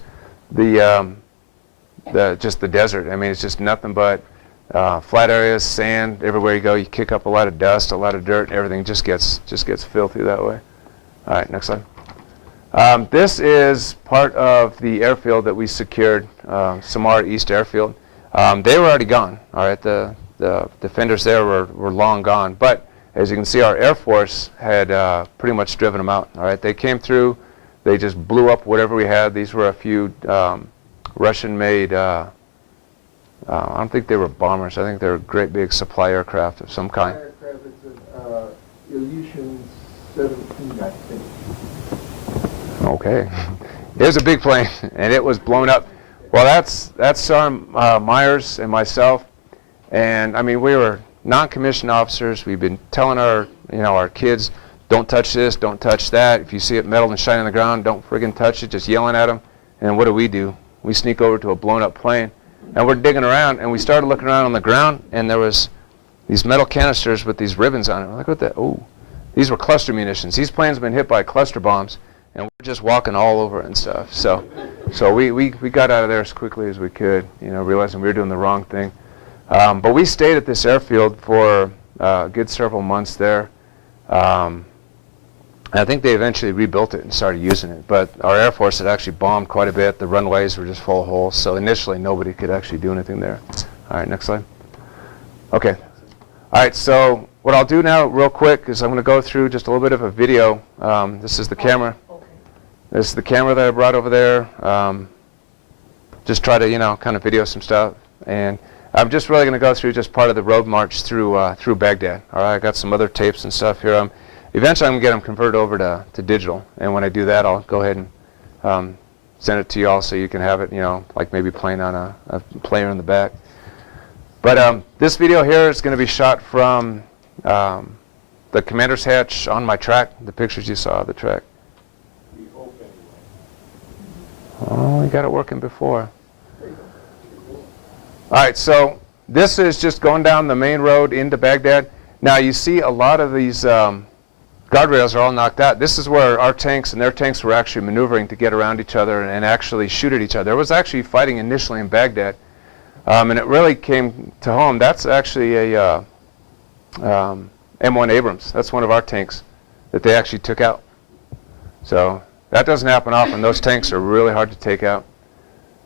just the desert. I mean, it's just nothing but flat areas, sand. Everywhere you go, you kick up a lot of dust, a lot of dirt, and everything just gets filthy that way. All right, next slide. This is part of the airfield that we secured, Samara East Airfield. They were already gone, all right? The defenders there were long gone. But as you can see, our Air Force had pretty much driven them out, all right? They came through. They just blew up whatever we had. These were a few Russian-made, I don't think they were bombers. I think they were great big supply aircraft of some kind. Aircraft, it's an Ilyushin 17, I think. Okay. It was a big plane, and it was blown up. Well, that's Sergeant Myers and myself, and I mean, we were non-commissioned officers. We've been telling our kids, don't touch this, don't touch that. If you see it metal and shiny on the ground, don't friggin' touch it, just yelling at them. And what do? We sneak over to a blown-up plane, and we're digging around, and we started looking around on the ground, and there was these metal canisters with these ribbons on it. We're like, what the? Oh, these were cluster munitions. These planes have been hit by cluster bombs, and we're just walking all over it and stuff. So we got out of there as quickly as we could, realizing we were doing the wrong thing. But we stayed at this airfield for a good several months there. I think they eventually rebuilt it and started using it. But our Air Force had actually bombed quite a bit. The runways were just full of holes. So initially, nobody could actually do anything there. All right, next slide. Okay. All right, so what I'll do now real quick is I'm going to go through just a little bit of a video. This is the camera. This is the camera that I brought over there. Just try to, kind of video some stuff. And I'm just really going to go through just part of the road march through Baghdad. All right, I got some other tapes and stuff here. Eventually, I'm going to get them converted over to digital. And when I do that, I'll go ahead and send it to you all so you can have it, like maybe playing on a player in the back. But this video here is going to be shot from the commander's hatch on my track, the pictures you saw of the track. The open one. we got it working before. All right, so this is just going down the main road into Baghdad. Now you see a lot of these guardrails are all knocked out. This is where our tanks and their tanks were actually maneuvering to get around each other and actually shoot at each other. There was actually fighting initially in Baghdad, and it really came to home. That's actually a M1 Abrams. That's one of our tanks that they actually took out. So that doesn't happen often. Those tanks are really hard to take out.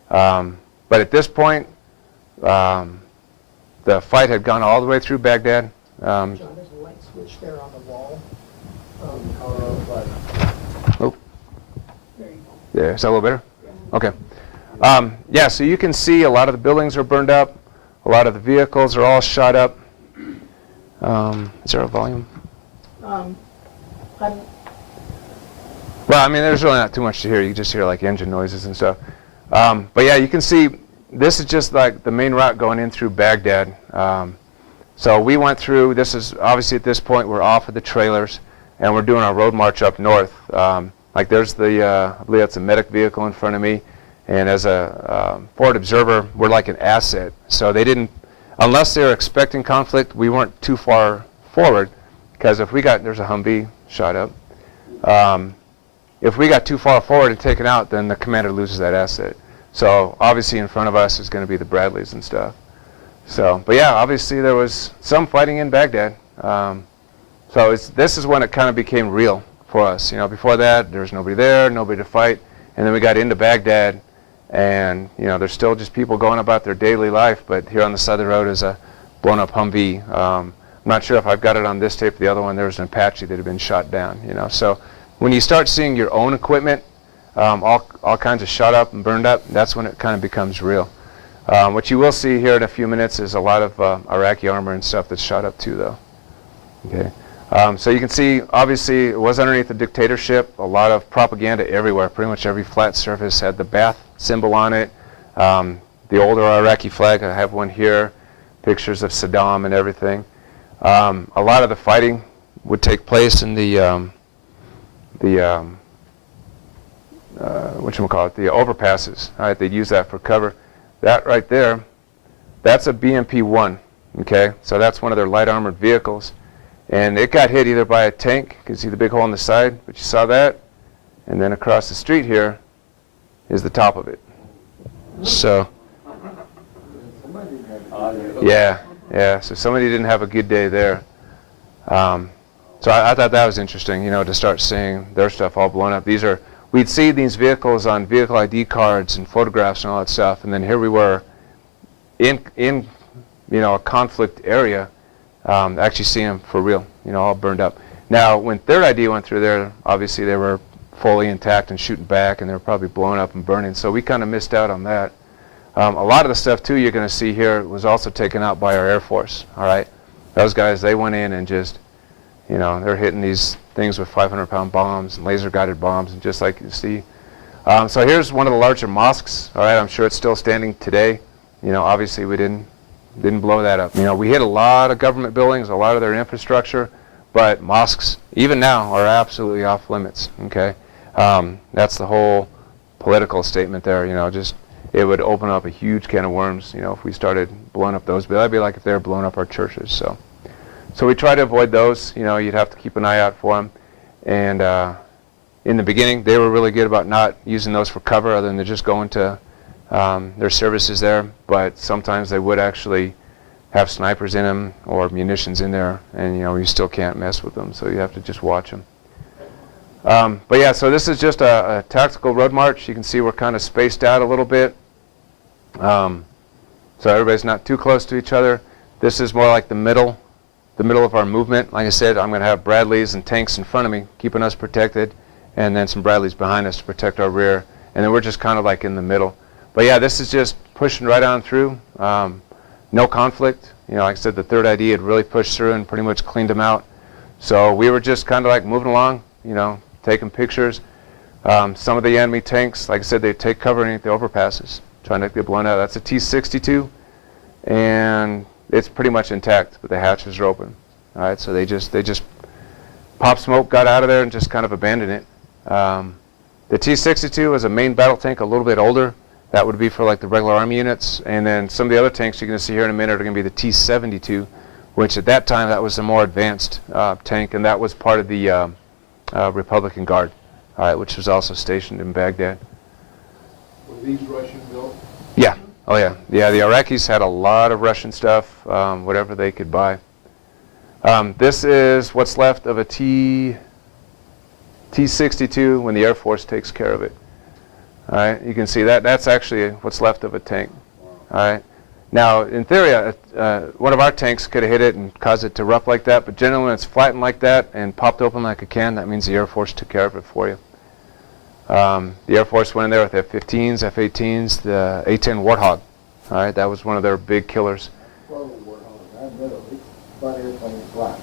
But at this point, the fight had gone all the way through Baghdad. John, there's a light switch there on the wall. Oh, There you go. there. Is that a little better? Okay. Yeah, so you can see a lot of the buildings are burned up. A lot of the vehicles are all shot up. Is there a volume? I'm, Well, I mean, there's really not too much to hear. You just hear like engine noises and stuff. But yeah, you can see this is just like the main route going in through Baghdad. So we went through, this is obviously at this point we're off of the trailers and we're doing our road march up north. Like there's the, I believe that's a medic vehicle in front of me. And as a forward observer, we're like an asset. So they didn't, unless they were expecting conflict, we weren't too far forward. Because if we got, there's a Humvee shot up. If we got too far forward and taken out, then the commander loses that asset. So obviously in front of us is going to be the Bradleys and stuff. So, but yeah, obviously there was some fighting in Baghdad. So this is when it kind of became real for us. You know, before that, there was nobody there, nobody to fight. And then we got into Baghdad, and you know, there's still just people going about their daily life. But here on the side of the road is a blown-up Humvee. I'm not sure if I've got it on this tape. The other one, there was an Apache that had been shot down. You know, so when you start seeing your own equipment, all kinds of shot up and burned up, that's when it kind of becomes real. What you will see here in a few minutes is a lot of Iraqi armor and stuff that's shot up too, though. Okay. So you can see, obviously, it was underneath the dictatorship. A lot of propaganda everywhere. Pretty much every flat surface had the Ba'ath symbol on it. The older Iraqi flag, I have one here. Pictures of Saddam and everything. A lot of the fighting would take place in the whatchamacallit, the overpasses. All right, they'd use that for cover. That right there, that's a BMP-1. Okay, so that's one of their light armored vehicles. And it got hit either by a tank, you can see the big hole in the side, but you saw that. And then across the street here is the top of it. So, yeah, so somebody didn't have a good day there. So I thought that was interesting, you know, to start seeing their stuff all blown up. We'd see these vehicles on vehicle ID cards and photographs and all that stuff, and then here we were in you know, a conflict area. Actually see them for real, you know, all burned up. Now, when Third ID went through there, obviously they were fully intact and shooting back, and they were probably blown up and burning, so we kind of missed out on that. A lot of the stuff, too, you're going to see here was also taken out by our Air Force, all right? Those guys, they went in and just, you know, they're hitting these things with 500-pound bombs and laser-guided bombs, and just like you see. So here's one of the larger mosques, all right? I'm sure it's still standing today. You know, obviously we didn't blow that up. You know, we hit a lot of government buildings, a lot of their infrastructure, but mosques, even now, are absolutely off limits, okay? That's the whole political statement there, you know, just, it would open up a huge can of worms, you know, if we started blowing up those. But that'd be like if they were blowing up our churches, so we try to avoid those. You know, you'd have to keep an eye out for them. And in the beginning, they were really good about not using those for cover other than just going to their services there, but sometimes they would actually have snipers in them or munitions in there, and you know, you still can't mess with them, so you have to just watch them. But yeah, so this is just a tactical road march. You can see we're kind of spaced out a little bit, so everybody's not too close to each other. This is more like the middle of our movement. Like I said, I'm going to have Bradleys and tanks in front of me, keeping us protected, and then some Bradleys behind us to protect our rear, and then we're just kind of like in the middle. But yeah, this is just pushing right on through. No conflict. You know, like I said, the Third ID had really pushed through and pretty much cleaned them out. So we were just kind of like moving along, you know, taking pictures. Some of the enemy tanks, like I said, they take cover underneath the overpasses, trying to get blown out. That's a T-62, and it's pretty much intact, but the hatches are open. All right, so they just popped smoke, got out of there, and just kind of abandoned it. The T-62 is a main battle tank, a little bit older. That would be for like the regular Army units. And then some of the other tanks you're going to see here in a minute are going to be the T-72, which at that time that was a more advanced tank, and that was part of the Republican Guard, which was also stationed in Baghdad. Were these Russian built? Yeah. Oh yeah. Yeah. The Iraqis had a lot of Russian stuff, whatever they could buy. This is what's left of a T-62 when the Air Force takes care of it. All right. You can see that. That's actually what's left of a tank. All right. Now, in theory, one of our tanks could have hit it and caused it to erupt like that, but generally when it's flattened like that and popped open like a can, that means the Air Force took care of it for you. The Air Force went in there with F-15s, F-18s, the A-10 Warthog. All right, that was one of their big killers.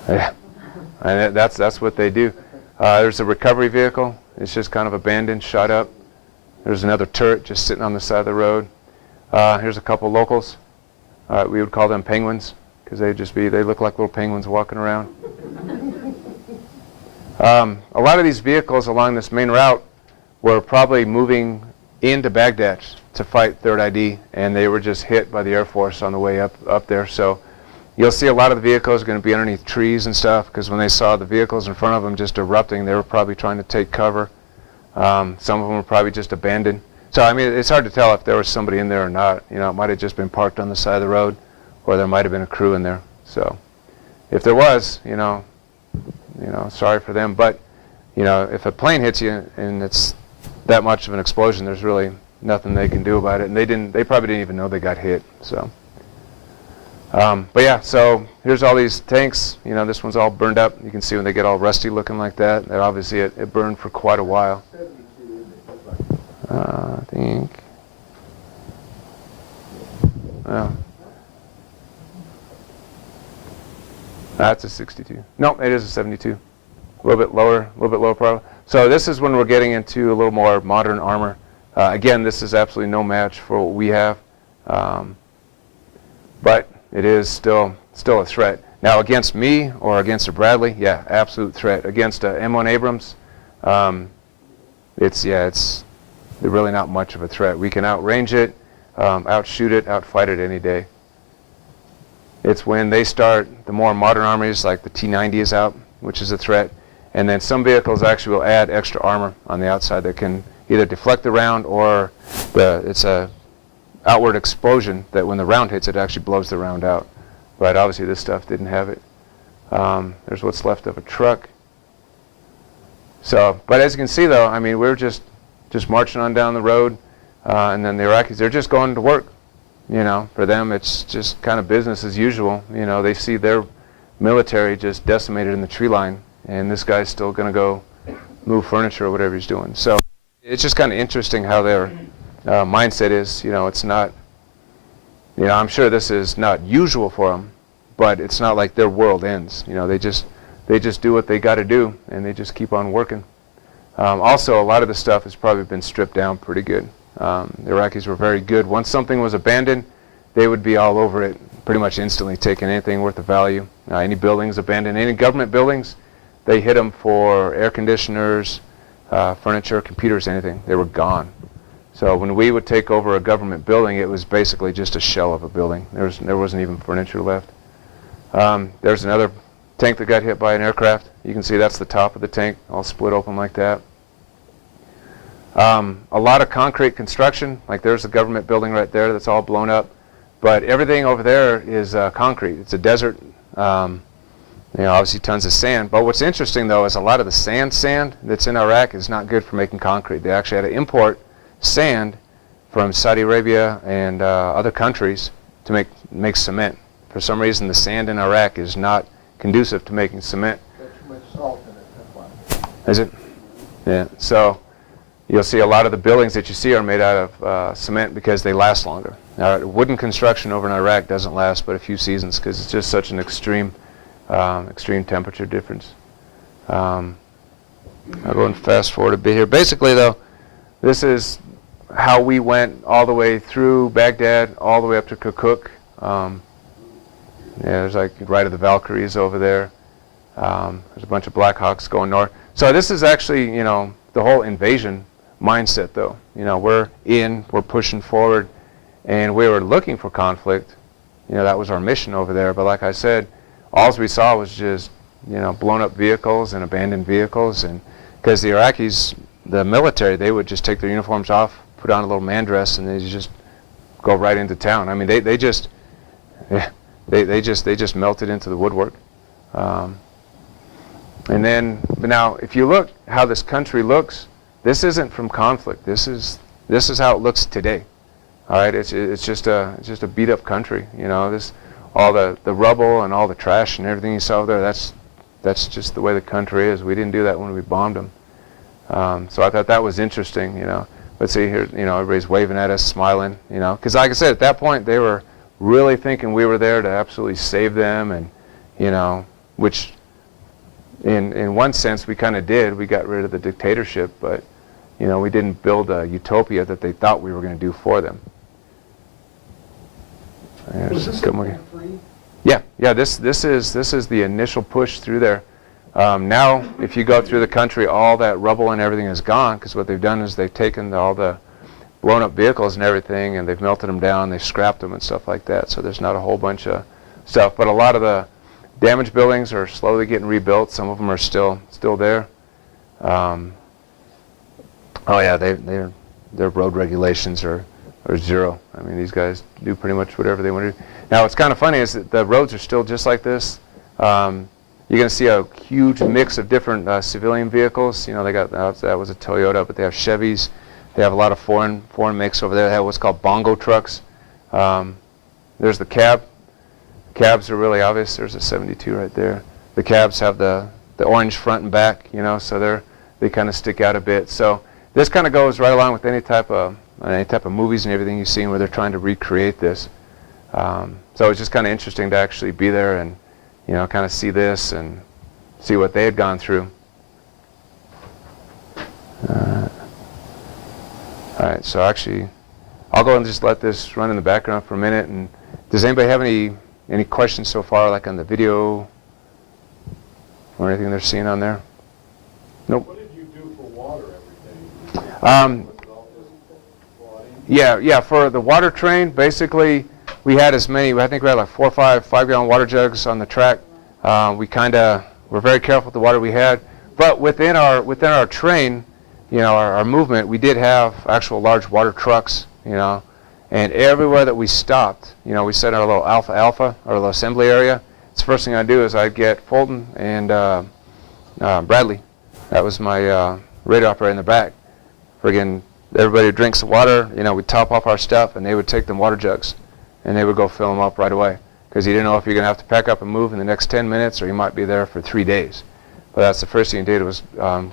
Yeah, and that's what they do. There's a recovery vehicle. It's just kind of abandoned, shot up. There's another turret just sitting on the side of the road. Here's a couple locals. We would call them penguins because they look like little penguins walking around. A lot of these vehicles along this main route were probably moving into Baghdad to fight 3rd ID, and they were just hit by the Air Force on the way up there. So you'll see a lot of the vehicles are going to be underneath trees and stuff, because when they saw the vehicles in front of them just erupting, they were probably trying to take cover. Some of them were probably just abandoned. So, I mean, it's hard to tell if there was somebody in there or not. You know, it might have just been parked on the side of the road, or there might have been a crew in there. So if there was, you know, sorry for them. But, you know, if a plane hits you and it's that much of an explosion, there's really nothing they can do about it. And they probably didn't even know they got hit. So, but yeah, so here's all these tanks. You know, this one's all burned up. You can see when they get all rusty looking like that, that obviously it burned for quite a while. I think. Well, that's a 62. No, it is a 72. A little bit lower profile. So this is when we're getting into a little more modern armor. Again, this is absolutely no match for what we have, but it is still a threat. Now, against me or against a Bradley, yeah, absolute threat. Against a M1 Abrams, they're really not much of a threat. We can outrange it, outshoot it, outfight it any day. It's when they start, the more modern armies, like the T-90 is out, which is a threat. And then some vehicles actually will add extra armor on the outside that can either deflect the round, or it's a outward explosion that when the round hits, it actually blows the round out. But obviously this stuff didn't have it. There's what's left of a truck. So, but as you can see though, I mean, we're just marching on down the road, and then the Iraqis, they're just going to work. You know, for them it's just kind of business as usual. You know, they see their military just decimated in the tree line, and this guy's still going to go move furniture or whatever he's doing. So it's just kind of interesting how their mindset is. You know, it's not, you know, I'm sure this is not usual for them, but it's not like their world ends. You know, they just do what they got to do, and they just keep on working. Also, a lot of the stuff has probably been stripped down pretty good. The Iraqis were very good. Once something was abandoned, they would be all over it pretty much instantly, taking anything worth of value. Any buildings abandoned, any government buildings, they hit them for air conditioners, furniture, computers, anything. They were gone. So when we would take over a government building, it was basically just a shell of a building. There wasn't even furniture left. There's another tank that got hit by an aircraft. You can see that's the top of the tank, all split open like that. A lot of concrete construction, like there's a government building right there that's all blown up, but everything over there is concrete. It's a desert, you know, obviously tons of sand. But what's interesting though is a lot of the sand that's in Iraq is not good for making concrete. They actually had to import sand from Saudi Arabia and other countries to make cement. For some reason the sand in Iraq is not conducive to making cement. There's too much salt in it, that's why. Is it? Yeah. So you'll see a lot of the buildings that you see are made out of cement because they last longer. Now, wooden construction over in Iraq doesn't last but a few seasons because it's just such an extreme temperature difference. I'll go and fast forward a bit here. Basically, though, this is how we went all the way through Baghdad, all the way up to Kirkuk. Yeah, there's like right of the Valkyries over there. There's a bunch of Black Hawks going north. So this is actually, you know, the whole invasion mindset, though. You know, we're pushing forward, and we were looking for conflict. You know, that was our mission over there. But like I said, all we saw was just, you know, blown up vehicles and abandoned vehicles. And because the Iraqis, the military, they would just take their uniforms off, put on a little man dress, and they just go right into town. I mean, they just melted into the woodwork. And then, but now, if you look how this country looks, this isn't from conflict. This is how it looks today. All right, it's just a beat up country. You know, all the rubble and all the trash and everything you saw there. That's just the way the country is. We didn't do that when we bombed them. So I thought that was interesting. You know, but see here, you know, everybody's waving at us, smiling. You know, because like I said, at that point they were really thinking we were there to absolutely save them, and you know, which in one sense we kind of did. We got rid of the dictatorship, but you know, we didn't build a utopia that they thought we were going to do for them. Was this free? Yeah. This is the initial push through there. Now, if you go through the country, all that rubble and everything is gone, because what they've done is they've taken all the blown up vehicles and everything, and they've melted them down, they've scrapped them and stuff like that. So there's not a whole bunch of stuff, but a lot of the damaged buildings are slowly getting rebuilt. Some of them are still there. Oh yeah, their road regulations are zero. I mean, these guys do pretty much whatever they want to do. Now, what's kind of funny is that the roads are still just like this. You're going to see a huge mix of different civilian vehicles. You know, they got that was a Toyota, but they have Chevys. They have a lot of foreign makes over there. They have what's called bongo trucks. There's the cab. Cabs are really obvious. There's a 72 right there. The cabs have the orange front and back. You know, so they kind of stick out a bit. So this kind of goes right along with any type of movies and everything you've seen where they're trying to recreate this. So it's just kind of interesting to actually be there and, you know, kind of see this and see what they had gone through. All right, so actually, I'll go and just let this run in the background for a minute. And does anybody have any questions so far, like on the video or anything they're seeing on there? Nope. What did you do for water every day? Yeah, for the water train, basically, we had as many, I think we had like 4 or 5 5-gallon water jugs on the track. We were very careful with the water we had. But within our train, you know, our movement, we did have actual large water trucks, you know, and everywhere that we stopped, you know, we set our little alpha, our little assembly area. It's the first thing I'd do is I'd get Fulton and Bradley. That was my radio operator in the back. Friggin' everybody drinks the water, you know, we'd top off our stuff, and they would take them water jugs, and they would go fill them up right away, because you didn't know if you're going to have to pack up and move in the next 10 minutes, or you might be there for 3 days. But that's the first thing you did was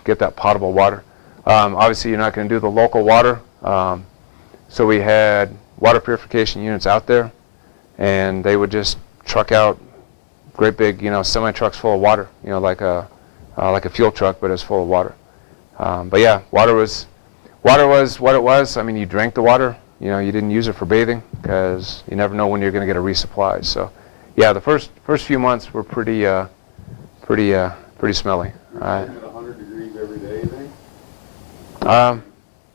get that potable water. Obviously, you're not going to do the local water, so we had water purification units out there, and they would just truck out great big, you know, semi-trucks full of water, you know, like a fuel truck, but it's full of water. But yeah, water was what it was. I mean, you drank the water. You know, you didn't use it for bathing because you never know when you're going to get a resupply. So, yeah, the first few months were pretty smelly. You're at 100 degrees every day, you think?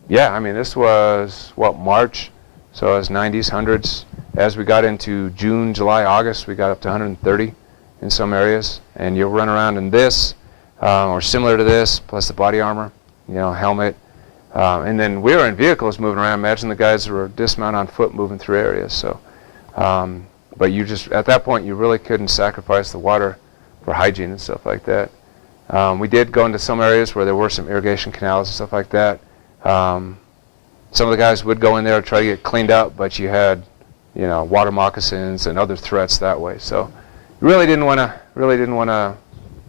Yeah, I mean, this was March, so it was 90s, 100s. As we got into June, July, August, we got up to 130 in some areas, and you'll run around in this or similar to this, plus the body armor, you know, helmet. And then we were in vehicles moving around. Imagine the guys that were dismounted on foot moving through areas. So, but you just, at that point, you really couldn't sacrifice the water for hygiene and stuff like that. We did go into some areas where there were some irrigation canals and stuff like that. Some of the guys would go in there and try to get cleaned up, but you had, you know, water moccasins and other threats that way. So, you really didn't want to,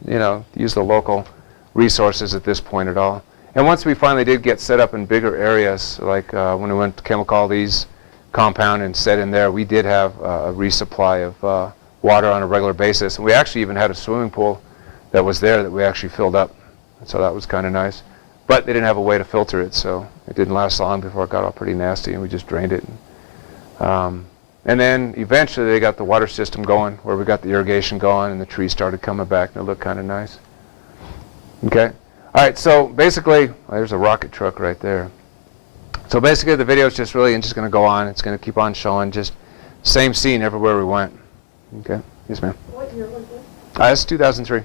you know, use the local resources at this point at all. And once we finally did get set up in bigger areas, like when we went to Chemical Lee's compound and set in there, we did have a resupply of water on a regular basis. And we actually even had a swimming pool that was there that we actually filled up. So that was kind of nice. But they didn't have a way to filter it, so it didn't last long before it got all pretty nasty, and we just drained it. And then eventually they got the water system going, where we got the irrigation going, and the trees started coming back, and it looked kind of nice. Okay. All right, so basically, there's a rocket truck right there. So basically the video is just really just going to go on. It's going to keep on showing, just same scene everywhere we went. Okay, yes ma'am. What year was this? It's 2003.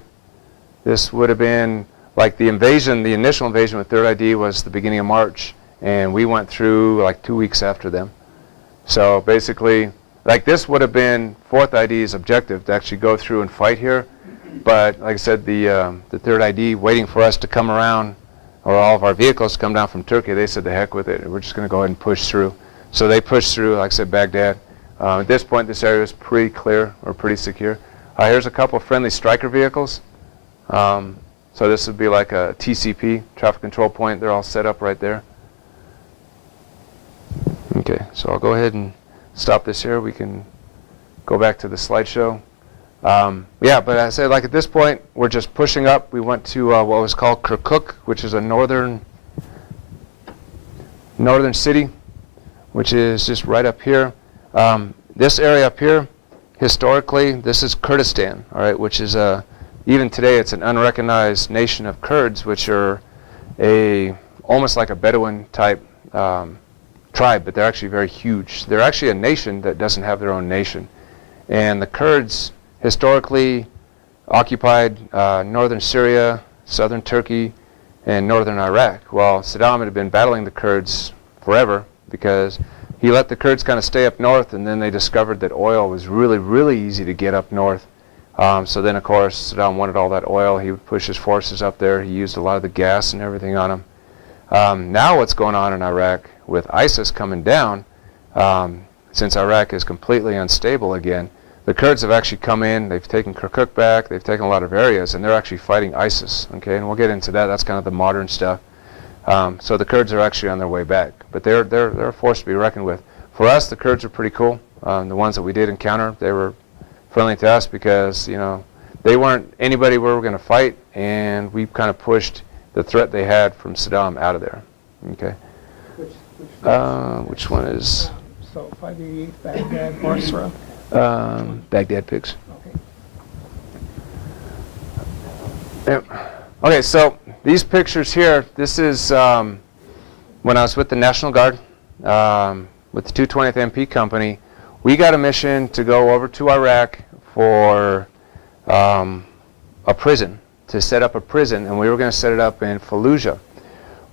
This would have been like the invasion, the initial invasion with 3rd ID was the beginning of March, and we went through like 2 weeks after them. So basically, like this would have been 4th ID's objective to actually go through and fight here. But like I said, the 3rd ID waiting for us to come around, or all of our vehicles to come down from Turkey, they said the heck with it. We're just going to go ahead and push through. So they pushed through, like I said, Baghdad. At this point, this area is pretty clear or pretty secure. Here's a couple of friendly Stryker vehicles. So this would be like a TCP, traffic control point. They're all set up right there. Okay, so I'll go ahead and stop this here. We can go back to the slideshow. Yeah, but I said, like at this point, we're just pushing up. We went to what was called Kirkuk, which is a northern city, which is just right up here. This area up here, historically, this is Kurdistan, all right, which is even today it's an unrecognized nation of Kurds, which are almost like a Bedouin type tribe, but they're actually very huge. They're actually a nation that doesn't have their own nation, and the Kurds historically occupied northern Syria, southern Turkey, and northern Iraq. Well, Saddam had been battling the Kurds forever because he let the Kurds kind of stay up north, and then they discovered that oil was really, really easy to get up north. So then, of course, Saddam wanted all that oil. He would push his forces up there. He used a lot of the gas and everything on them. Now what's going on in Iraq with ISIS coming down, since Iraq is completely unstable again, the Kurds have actually come in, they've taken Kirkuk back, they've taken a lot of areas, and they're actually fighting ISIS, okay? And we'll get into that. That's kind of the modern stuff. So the Kurds are actually on their way back, but they're a force to be reckoned with. For us, the Kurds are pretty cool. The ones that we did encounter, they were friendly to us because, you know, they weren't anybody we were going to fight, and we kind of pushed the threat they had from Saddam out of there, okay? Which one is? So 588 Baghdad, Basra. Baghdad pigs. Okay. Yep. Okay, so these pictures here, this is when I was with the National Guard, with the 220th MP Company. We got a mission to go over to Iraq for a prison, to set up a prison, and we were going to set it up in Fallujah.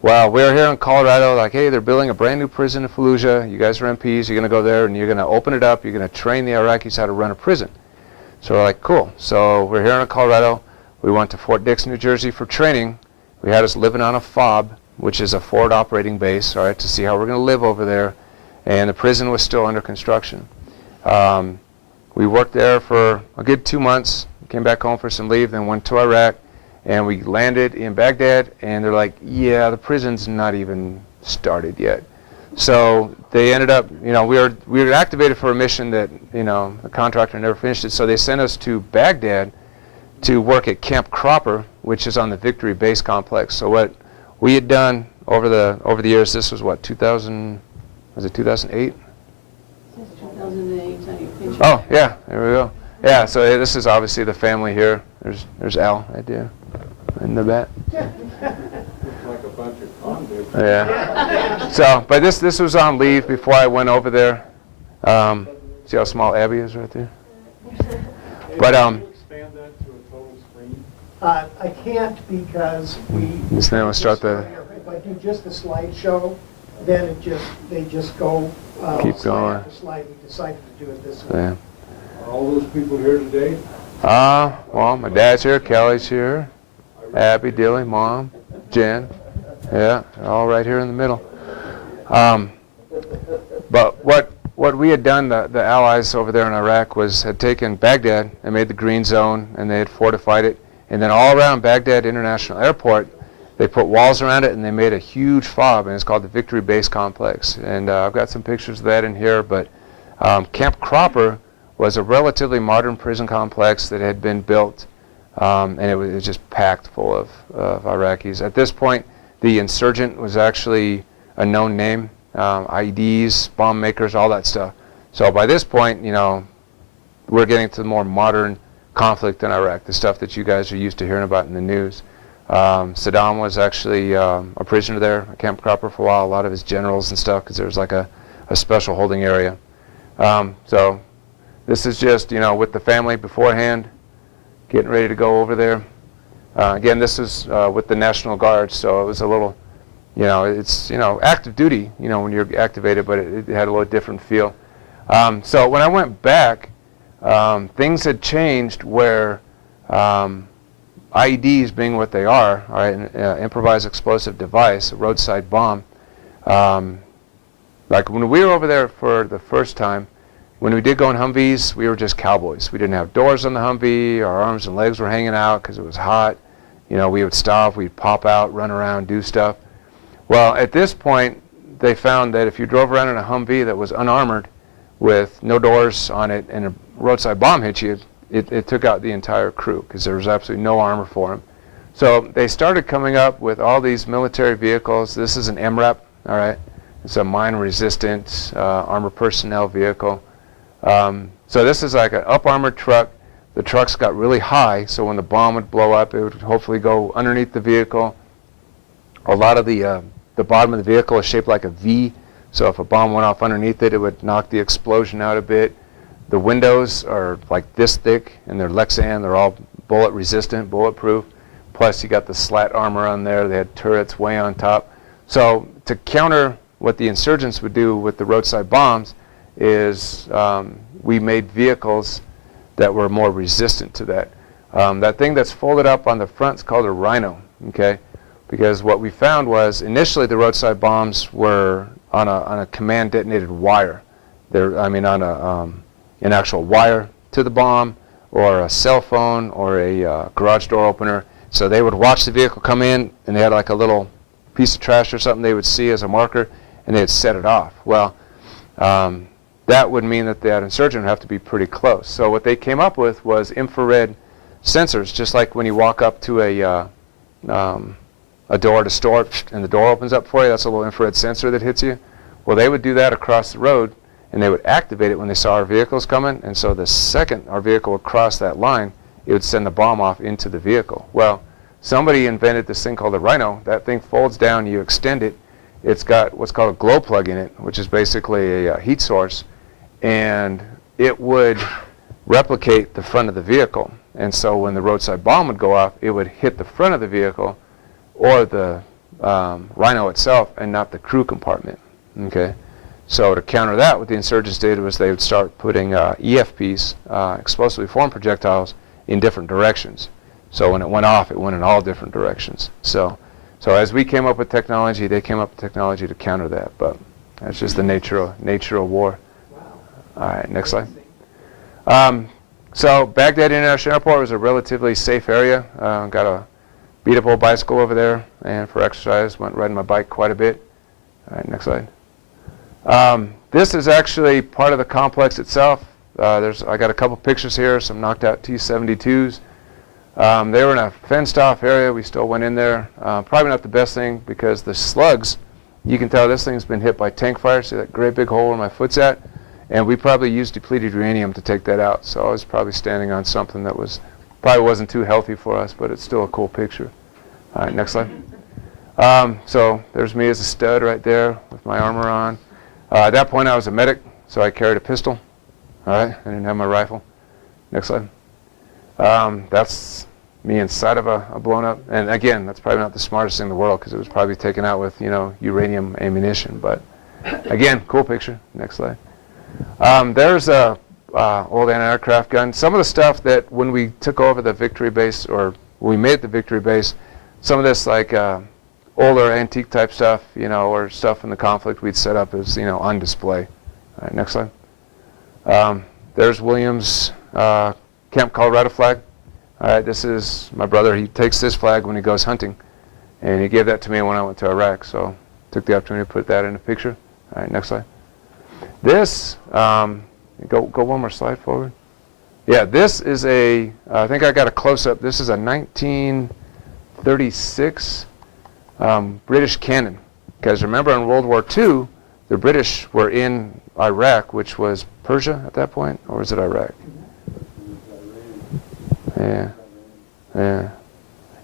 Well, we're here in Colorado, like, hey, they're building a brand new prison in Fallujah. You guys are MPs, you're going to go there and you're going to open it up. You're going to train the Iraqis how to run a prison. So we're like, cool. So we're here in Colorado. We went to Fort Dix, New Jersey for training. We had us living on a FOB, which is a forward operating base, all right, to see how we're going to live over there. And the prison was still under construction. We worked there for a good 2 months, came back home for some leave, then went to Iraq. And we landed in Baghdad, and they're like, yeah, the prison's not even started yet. So they ended up, you know, we were activated for a mission that, you know, the contractor never finished it. So they sent us to Baghdad to work at Camp Cropper, which is on the Victory Base Complex. So what we had done over the years, this was what, 2000, was it 2008? 2008 on your picture. Oh, yeah, there we go. Yeah, so this is obviously the family here. There's Al right there in the back. Looks like a bunch of convicts. Yeah. So, but this was on leave before I went over there. See how small Abby is right there? But Can you expand that to a total screen? I can't because Just now we'll start the. if I do just the slideshow, then they just go Keep slide going. after slide. We decided to do it this way. Yeah. Are all those people here today? Well, my dad's here, Kelly's here, Abby, Dilly, Mom, Jen. Yeah, they're all right here in the middle. But what we had done, the Allies over there in Iraq, had taken Baghdad and made the green zone, and they had fortified it. And then all around Baghdad International Airport, they put walls around it, and they made a huge FOB, and it's called the Victory Base Complex. And I've got some pictures of that in here, but Camp Cropper was a relatively modern prison complex that had been built, and it was just packed full of Iraqis. At this point, the insurgent was actually a known name, IEDs, bomb makers, all that stuff. So by this point, you know, we're getting to the more modern conflict in Iraq, the stuff that you guys are used to hearing about in the news. Saddam was actually a prisoner there, a camp cropper for a while, a lot of his generals and stuff, because there was like a special holding area. So this is just, with the family beforehand, getting ready to go over there. Again, this is with the National Guard, so it was a little, it's, active duty, when you're activated, but it had a little different feel. So when I went back, things had changed where IEDs being what they are, all right, improvised explosive device, a roadside bomb. Like when we were over there for the first time, when we did go in Humvees, we were just cowboys. We didn't have doors on the Humvee. Our arms and legs were hanging out because it was hot. We would stop, we'd pop out, run around, do stuff. Well, at this point, they found that if you drove around in a Humvee that was unarmored with no doors on it and a roadside bomb hit you, it took out the entire crew because there was absolutely no armor for them. So they started coming up with all these military vehicles. This is an MRAP, all right? It's a mine-resistant armored personnel vehicle. So this is like an up-armored truck. The trucks got really high, so when the bomb would blow up, it would hopefully go underneath the vehicle. A lot of the bottom of the vehicle is shaped like a V, so if a bomb went off underneath it, it would knock the explosion out a bit. The windows are like this thick, and they're Lexan. They're all bullet-resistant, bulletproof. Plus, you got the slat armor on there. They had turrets way on top. So to counter what the insurgents would do with the roadside bombs is we made vehicles that were more resistant to that. That thing that's folded up on the front is called a Rhino, okay? Because what we found was initially the roadside bombs were on a command detonated wire. On an actual wire to the bomb, or a cell phone, or a garage door opener. So they would watch the vehicle come in, and they had like a little piece of trash or something they would see as a marker, and they'd set it off. Well, that would mean that that insurgent would have to be pretty close. So what they came up with was infrared sensors, just like when you walk up to a door to store, and the door opens up for you. That's a little infrared sensor that hits you. Well, they would do that across the road, and they would activate it when they saw our vehicles coming. And so the second our vehicle would cross that line, it would send the bomb off into the vehicle. Well, somebody invented this thing called a Rhino. That thing folds down, you extend it. It's got what's called a glow plug in it, which is basically a heat source, and it would replicate the front of the vehicle. And so when the roadside bomb would go off, it would hit the front of the vehicle or the Rhino itself and not the crew compartment, okay? So to counter that, what the insurgents did was they would start putting EFPs, explosively formed projectiles, in different directions. So when it went off, it went in all different directions. So as we came up with technology, they came up with technology to counter that. But that's just the nature of war. Wow. All right, next slide. So Baghdad International Airport was a relatively safe area. Got a beat-up old bicycle over there, and for exercise, went riding my bike quite a bit. All right, next slide. This is actually part of the complex itself. I got a couple pictures here, some knocked out T-72s. They were in a fenced-off area. We still went in there. Probably not the best thing because the slugs, you can tell this thing's been hit by tank fire. See that great big hole where my foot's at? And we probably used depleted uranium to take that out. So I was probably standing on something that probably wasn't too healthy for us, but it's still a cool picture. All right, next slide. So there's me as a stud right there with my armor on. At that point, I was a medic, so I carried a pistol. All right, I didn't have my rifle. Next slide. That's me inside of a blown up, and again, that's probably not the smartest thing in the world because it was probably taken out with uranium ammunition. But again, cool picture. Next slide. There's a old anti-aircraft gun. Some of the stuff that when we took over the Victory Base, or when we made the Victory Base, some of this like older antique type stuff, or stuff in the conflict we'd set up as on display. All right, next slide. There's Williams' Camp Colorado flag. All right, this is my brother. He takes this flag when he goes hunting, and he gave that to me when I went to Iraq. So took the opportunity to put that in a picture. All right, next slide. This, go one more slide forward. Yeah, this is I think I got a close-up. This is a 1936 British cannon. Because remember in World War II, the British were in Iraq, which was Persia at that point, or was it Iraq? Yeah.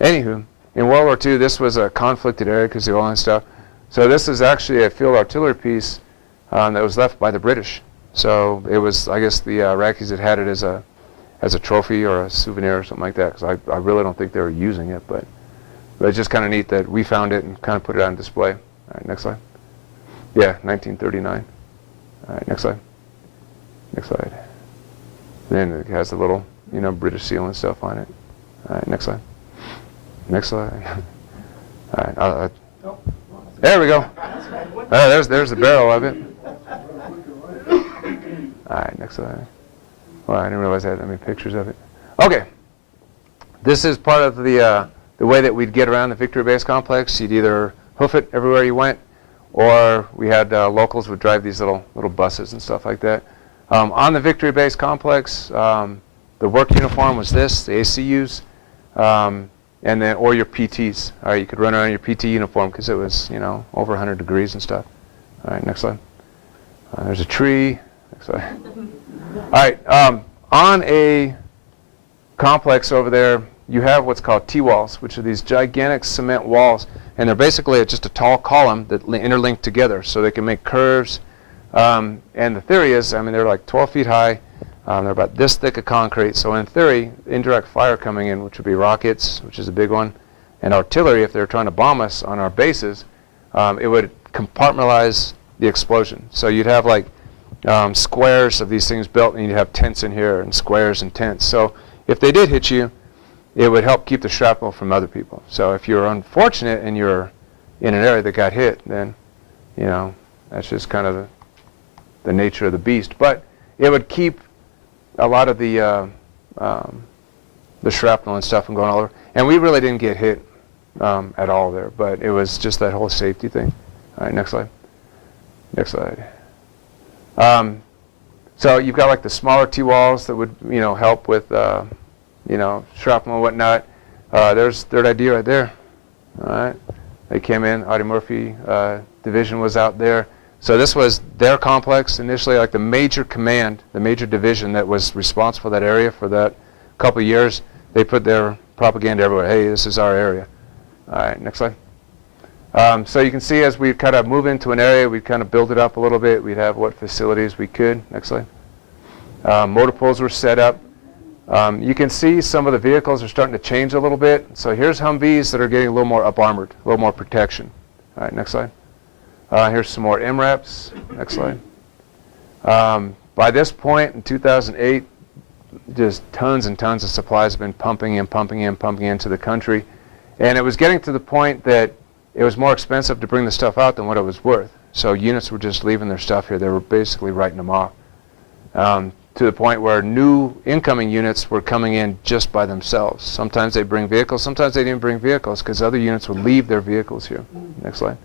Anywho, in World War II, this was a conflicted area because of the oil and stuff. So this is actually a field artillery piece that was left by the British. So it was, I guess, the Iraqis that had it as a trophy or a souvenir or something like that, because I really don't think they were using it, but it's just kind of neat that we found it and kind of put it on display. All right, next slide. Yeah, 1939. All right, next slide. Next slide. Then it has the little, British seal and stuff on it. All right, next slide. Next slide. All right, there we go. There's the barrel of it. All right, next slide. Well, I didn't realize I had that many pictures of it. Okay. This is part of the way that we'd get around the Victory Base complex. You'd either hoof it everywhere you went, or we had locals would drive these little buses and stuff like that. On the Victory Base complex, the work uniform was this, the ACUs, and then or your PTs. All right, you could run around in your PT uniform because it was over 100 degrees and stuff. All right, next slide. There's a tree. Next slide. All right, on a complex over there, you have what's called T-walls, which are these gigantic cement walls, and they're basically just a tall column that interlink together so they can make curves. And the theory is, they're like 12 feet high. They're about this thick of concrete. So in theory, indirect fire coming in, which would be rockets, which is a big one, and artillery, if they're trying to bomb us on our bases, it would compartmentalize the explosion. So you'd have like squares of these things built, and you'd have tents in here and squares and tents. So if they did hit you, it would help keep the shrapnel from other people. So if you're unfortunate and you're in an area that got hit, then that's just kind of the nature of the beast. But it would keep a lot of the shrapnel and stuff from going all over. And we really didn't get hit at all there, but it was just that whole safety thing. All right, next slide. Next slide. So you've got like the smaller T-walls that would help with shrapnel and whatnot. There's Third ID right there. All right, they came in. Audie Murphy division was out there. So this was their complex initially, like the major command, the major division that was responsible for that area for that couple of years. They put their propaganda everywhere. Hey, this is our area. All right, next slide. So you can see as we kind of move into an area, we kind of build it up a little bit. We'd have what facilities we could. Next slide. Motor pools were set up. You can see some of the vehicles are starting to change a little bit. So here's Humvees that are getting a little more up-armored, a little more protection. All right, next slide. Here's some more MRAPs. Next slide. By this point in 2008, just tons and tons of supplies have been pumping into the country. And it was getting to the point that it was more expensive to bring the stuff out than what it was worth. So units were just leaving their stuff here. They were basically writing them off. To the point where new incoming units were coming in just by themselves. Sometimes they bring vehicles, sometimes they didn't bring vehicles because other units would leave their vehicles here. Next slide.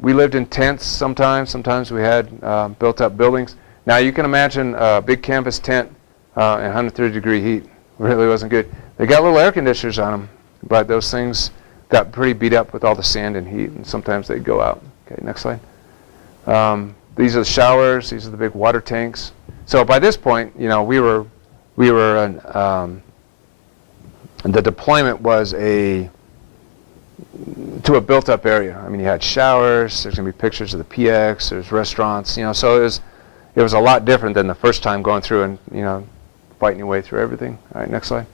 We lived in tents sometimes we had built up buildings. Now you can imagine a big canvas tent in 130-degree heat. Really wasn't good. They got little air conditioners on them, but those things got pretty beat up with all the sand and heat, and sometimes they'd go out. Okay, next slide. These are the showers. These are the big water tanks. So by this point, we were the deployment was to a built-up area. You had showers. There's going to be pictures of the PX. There's restaurants. So it was a lot different than the first time going through and fighting your way through everything. All right, next slide.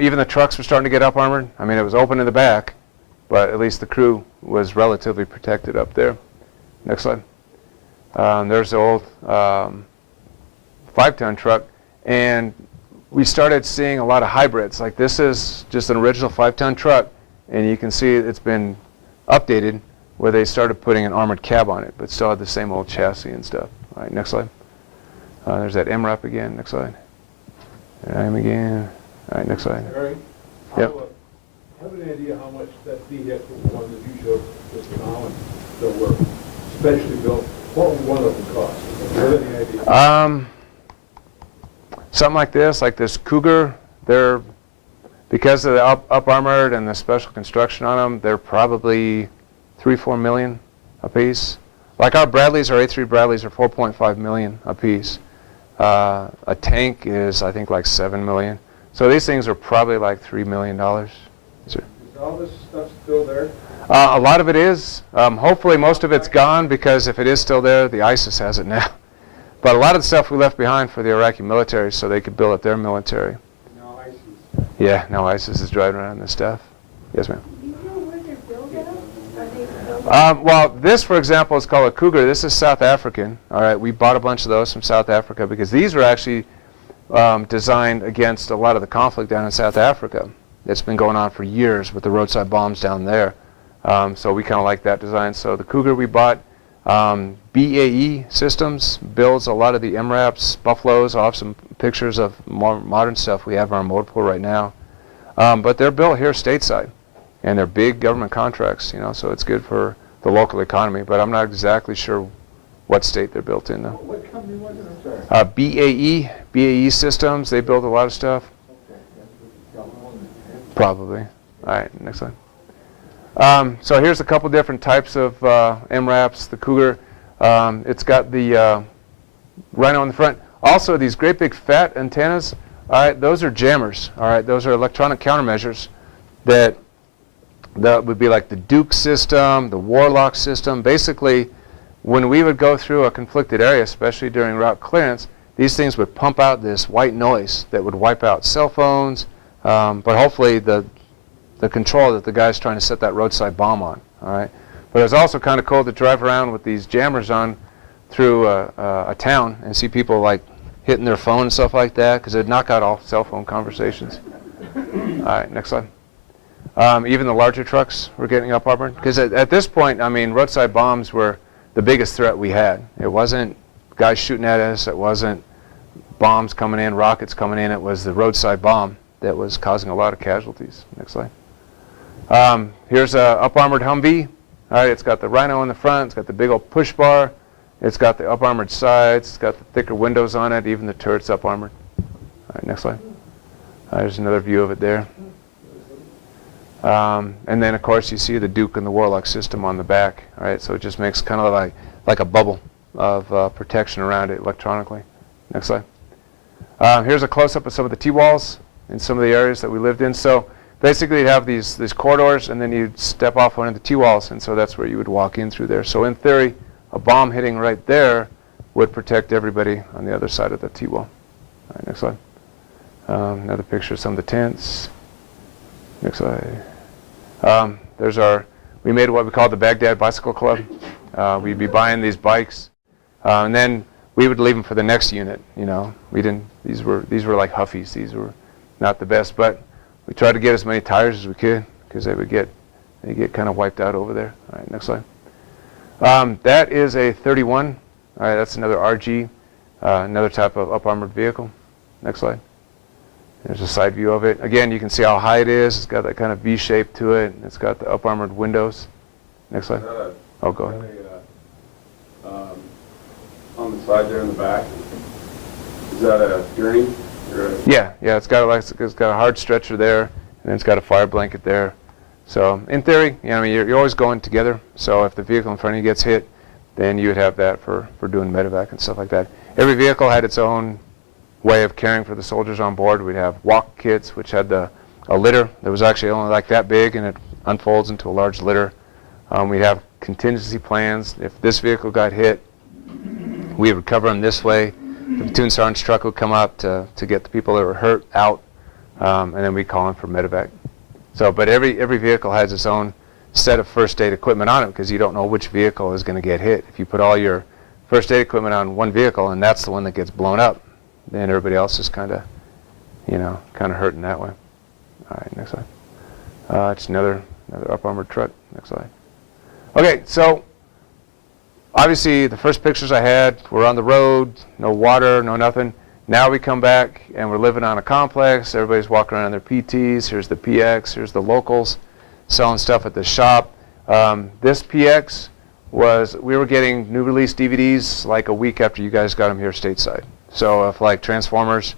Even the trucks were starting to get up armored. It was open in the back, but at least the crew was relatively protected up there. Next slide. There's the old 5-ton truck, and we started seeing a lot of hybrids. Like this is just an original 5-ton truck, and you can see it's been updated where they started putting an armored cab on it, but still had the same old chassis and stuff. All right, next slide. There's that MRAP again. Next slide. There I am again. All right, next slide. All right. Yep. Have an idea how much that vehicle, the one that you showed, Mr. Collins, that were specially built, what would one of them cost? Do you have any idea? Something like this Cougar, they're, because of the up armored and the special construction on them, they're probably $3-4 million a piece. Like our Bradleys, our A3 Bradleys are $4.5 million a piece. A tank is, I think, like $7 million. So these things are probably like $3 million Sir. Is all this stuff still there? A lot of it is. Hopefully most of it's gone, because if it is still there, the ISIS has it now. But a lot of the stuff we left behind for the Iraqi military so they could build up their military. No, ISIS. Yeah, now ISIS is driving around this stuff. Yes, ma'am. Do you know where they're built at? Are they built? Well, this, for example, is called a cougar. This is South African. All right, we bought a bunch of those from South Africa because these are actually designed against a lot of the conflict down in South Africa. It's been going on for years with the roadside bombs down there. So we kind of like that design. So the cougar we bought, BAE Systems builds a lot of the MRAPs, Buffaloes. I'll have some pictures of more modern stuff we have in our motor pool right now. But they're built here stateside, and they're big government contracts, you know, so it's good for the local economy. But I'm not exactly sure what state they're built in, though. What company was it? I'm sorry. BAE Systems, they build a lot of stuff. Okay, that's what you got. Probably. All right, next slide. So here's a couple different types of MRAPs. The Cougar, it's got the Rhino in the front. Also, these great big fat antennas, all right, those are jammers. All right, those are electronic countermeasures that would be like the Duke system, the Warlock system. Basically, when we would go through a conflicted area, especially during route clearance, these things would pump out this white noise that would wipe out cell phones, but hopefully the control that the guy's trying to set that roadside bomb on. All right, but it's also kind of cool to drive around with these jammers on through a town and see people like hitting their phone and stuff like that, because it'd knock out all cell phone conversations. All right, next slide. Even the larger trucks were getting up armored, because at this point, I mean, roadside bombs were the biggest threat we had. It wasn't guys shooting at us. It wasn't bombs coming in, rockets coming in. It was the roadside bomb that was causing a lot of casualties. Next slide. Here's a up-armored Humvee. All right, it's got the Rhino in the front. It's got the big old push bar. It's got the up-armored sides. It's got the thicker windows on it. Even the turret's up-armored. All right, next slide. There's another view of it there. And then, of course, you see the Duke and the Warlock system on the back. All right, so it just makes kind of like a bubble of protection around it electronically. Next slide. Here's a close-up of some of the T-walls in some of the areas that we lived in. So basically, you'd have these corridors, and then you'd step off one of the T-walls, and so that's where you would walk in through there. So in theory, a bomb hitting right there would protect everybody on the other side of the T-wall. All right, next slide. Another picture of some of the tents. Next slide. We made what we call the Baghdad Bicycle Club. We'd be buying these bikes, and then we would leave them for the next unit. You know, these were like Huffies. These were not the best, but we tried to get as many tires as we could, because they get kind of wiped out over there. All right, next slide. That is a 31. All right, that's another RG, another type of up-armored vehicle. Next slide. There's a side view of it. Again, you can see how high it is. It's got that kind of V shape to it. It's got the up-armored windows. Next slide. Oh, go ahead. On the side there in the back, is that a gurney? Yeah. It's got a hard stretcher there, and then it's got a fire blanket there. So in theory, you know, I mean, you're always going together. So if the vehicle in front of you gets hit, then you would have that for doing medevac and stuff like that. Every vehicle had its own way of caring for the soldiers on board. We'd have walk kits, which had a litter that was actually only like that big, and it unfolds into a large litter. We'd have contingency plans. If this vehicle got hit, we would cover them this way. The platoon sergeant's truck would come up to get the people that were hurt out, and then we'd call in for medevac. So, but every vehicle has its own set of first aid equipment on it, because you don't know which vehicle is going to get hit. If you put all your first aid equipment on one vehicle and that's the one that gets blown up, then everybody else is kind of hurting that way. All right, next slide. It's another up-armored truck. Next slide. Okay, so obviously the first pictures I had were on the road, no water, no nothing. Now we come back and we're living on a complex. Everybody's walking around in their PTs. Here's the PX. Here's the locals selling stuff at the shop. This PX we were getting new release DVDs like a week after you guys got them here stateside. So if like Transformers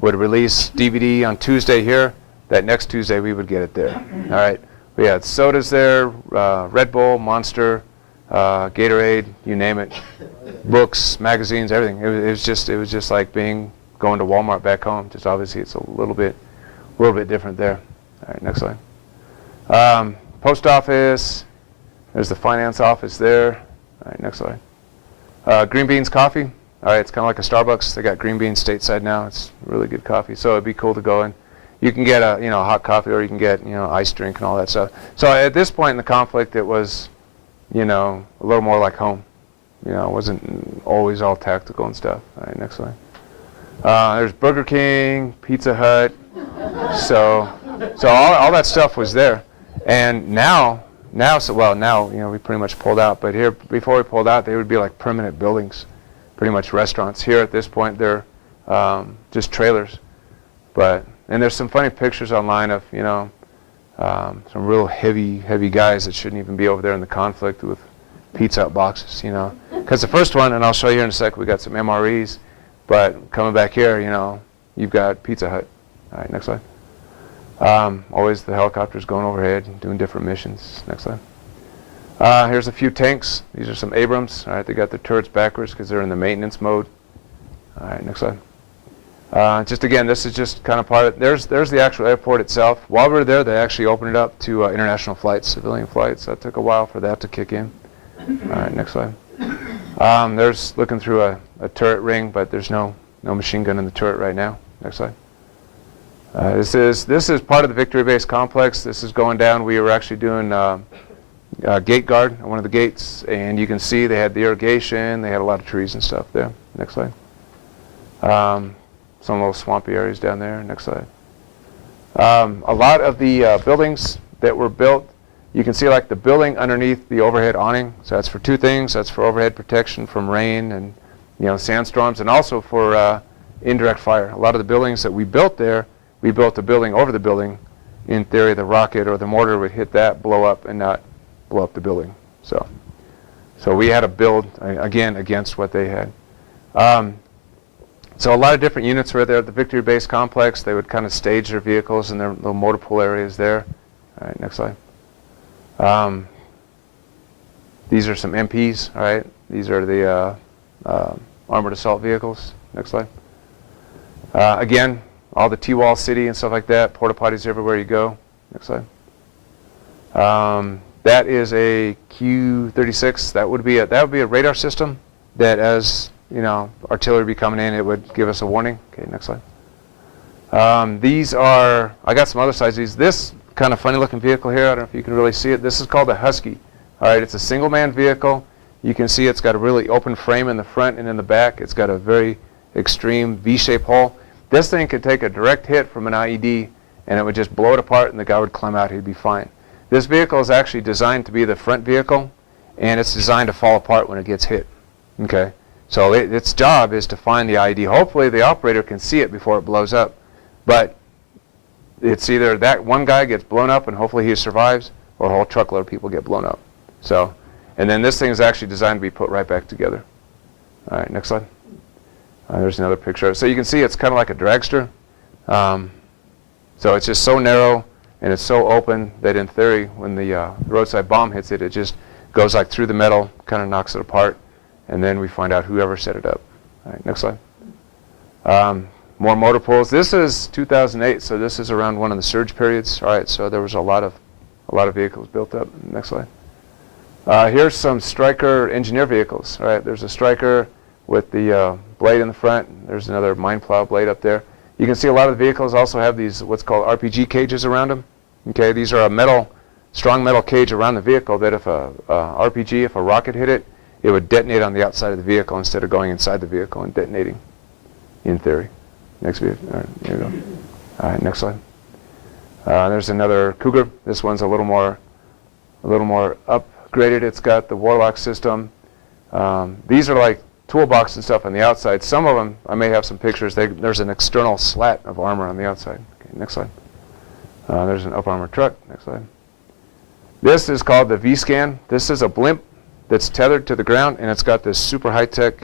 would release DVD on Tuesday here, that next Tuesday we would get it there. All right. We had sodas there, Red Bull, Monster, Gatorade, you name it, books, magazines, everything. It was just like going to Walmart back home. Just obviously it's a little bit different there. All right, next slide. Post office, there's the finance office there. All right, next slide. Green Beans Coffee. All right, it's kind of like a Starbucks. They got Green Beans stateside now. It's really good coffee, so it'd be cool to go in. You can get a hot coffee, or you can get iced drink and all that stuff. So at this point in the conflict, it was a little more like home. It wasn't always all tactical and stuff. All right, next slide. There's Burger King, Pizza Hut. So all that stuff was there. And now we pretty much pulled out. But here, before we pulled out, they would be like permanent buildings, pretty much restaurants. Here at this point, they're just trailers. And there's some funny pictures online of some real heavy guys that shouldn't even be over there in the conflict with Pizza Hut boxes. Because the first one, and I'll show you in a sec, we got some MREs. But coming back here, you've got Pizza Hut. All right, next slide. Always the helicopters going overhead and doing different missions. Next slide. Here's a few tanks. These are some Abrams. All right, they got the turrets backwards because they're in the maintenance mode. All right, next slide. Just again, this is just kind of part of, there's the actual airport itself. While we were there, they actually opened it up to international flights, civilian flights. That took a while for that to kick in. All right, next slide. There's looking through a turret ring, but there's no machine gun in the turret right now. Next slide. This is part of the Victory Base complex. This is going down. We were actually doing gate guard on one of the gates, and you can see they had the irrigation. They had a lot of trees and stuff there. Next slide. Some little swampy areas down there. Next slide. A lot of the buildings that were built, you can see like the building underneath the overhead awning. So that's for two things. That's for overhead protection from rain and sandstorms, and also for indirect fire. A lot of the buildings that we built there, we built a building over the building. In theory, the rocket or the mortar would hit that, blow up, and not blow up the building. So we had to build again against what they had. So a lot of different units were there at the Victory Base complex. They would kind of stage their vehicles in their little motor pool areas there. All right, next slide. These are some MPs, all right? These are the armored assault vehicles. Next slide. Again, all the T-wall city and stuff like that, porta potties everywhere you go. Next slide. That is a Q-36. That would be a radar system that, as artillery would be coming in, it would give us a warning. Okay, next slide. These are, I got some other sizes. This kind of funny looking vehicle here, I don't know if you can really see it. This is called a Husky. All right, it's a single man vehicle. You can see it's got a really open frame in the front and in the back. It's got a very extreme V-shaped hull. This thing could take a direct hit from an IED and it would just blow it apart and the guy would climb out, he'd be fine. This vehicle is actually designed to be the front vehicle, and it's designed to fall apart when it gets hit. Okay, so its job is to find the IED. Hopefully the operator can see it before it blows up, but it's either that one guy gets blown up and hopefully he survives, or a whole truckload of people get blown up. So, and then this thing is actually designed to be put right back together. All right, next slide. There's another picture. So you can see it's kind of like a dragster. So it's just so narrow and it's so open that in theory when the roadside bomb hits it, it just goes like through the metal, kind of knocks it apart, and then we find out whoever set it up. All right, next slide. More motor pools. This is 2008, so this is around one of the surge periods. All right, so there was a lot of vehicles built up. Next slide. Here's some Stryker engineer vehicles. All right, there's a Stryker with the blade in the front. There's another mine plow blade up there. You can see a lot of the vehicles also have these what's called RPG cages around them. Okay, these are a strong metal cage around the vehicle that if a RPG, if a rocket hit it, it would detonate on the outside of the vehicle instead of going inside the vehicle and detonating, in theory. Next vehicle. All right, there you go. All right, next slide. There's another Cougar. This one's a little more upgraded. It's got the Warlock system. These are like toolbox and stuff on the outside. Some of them, I may have some pictures. There's an external slat of armor on the outside. Okay, next slide. There's an up-armored truck. Next slide. This is called the V-Scan. This is a blimp that's tethered to the ground, and it's got this super high-tech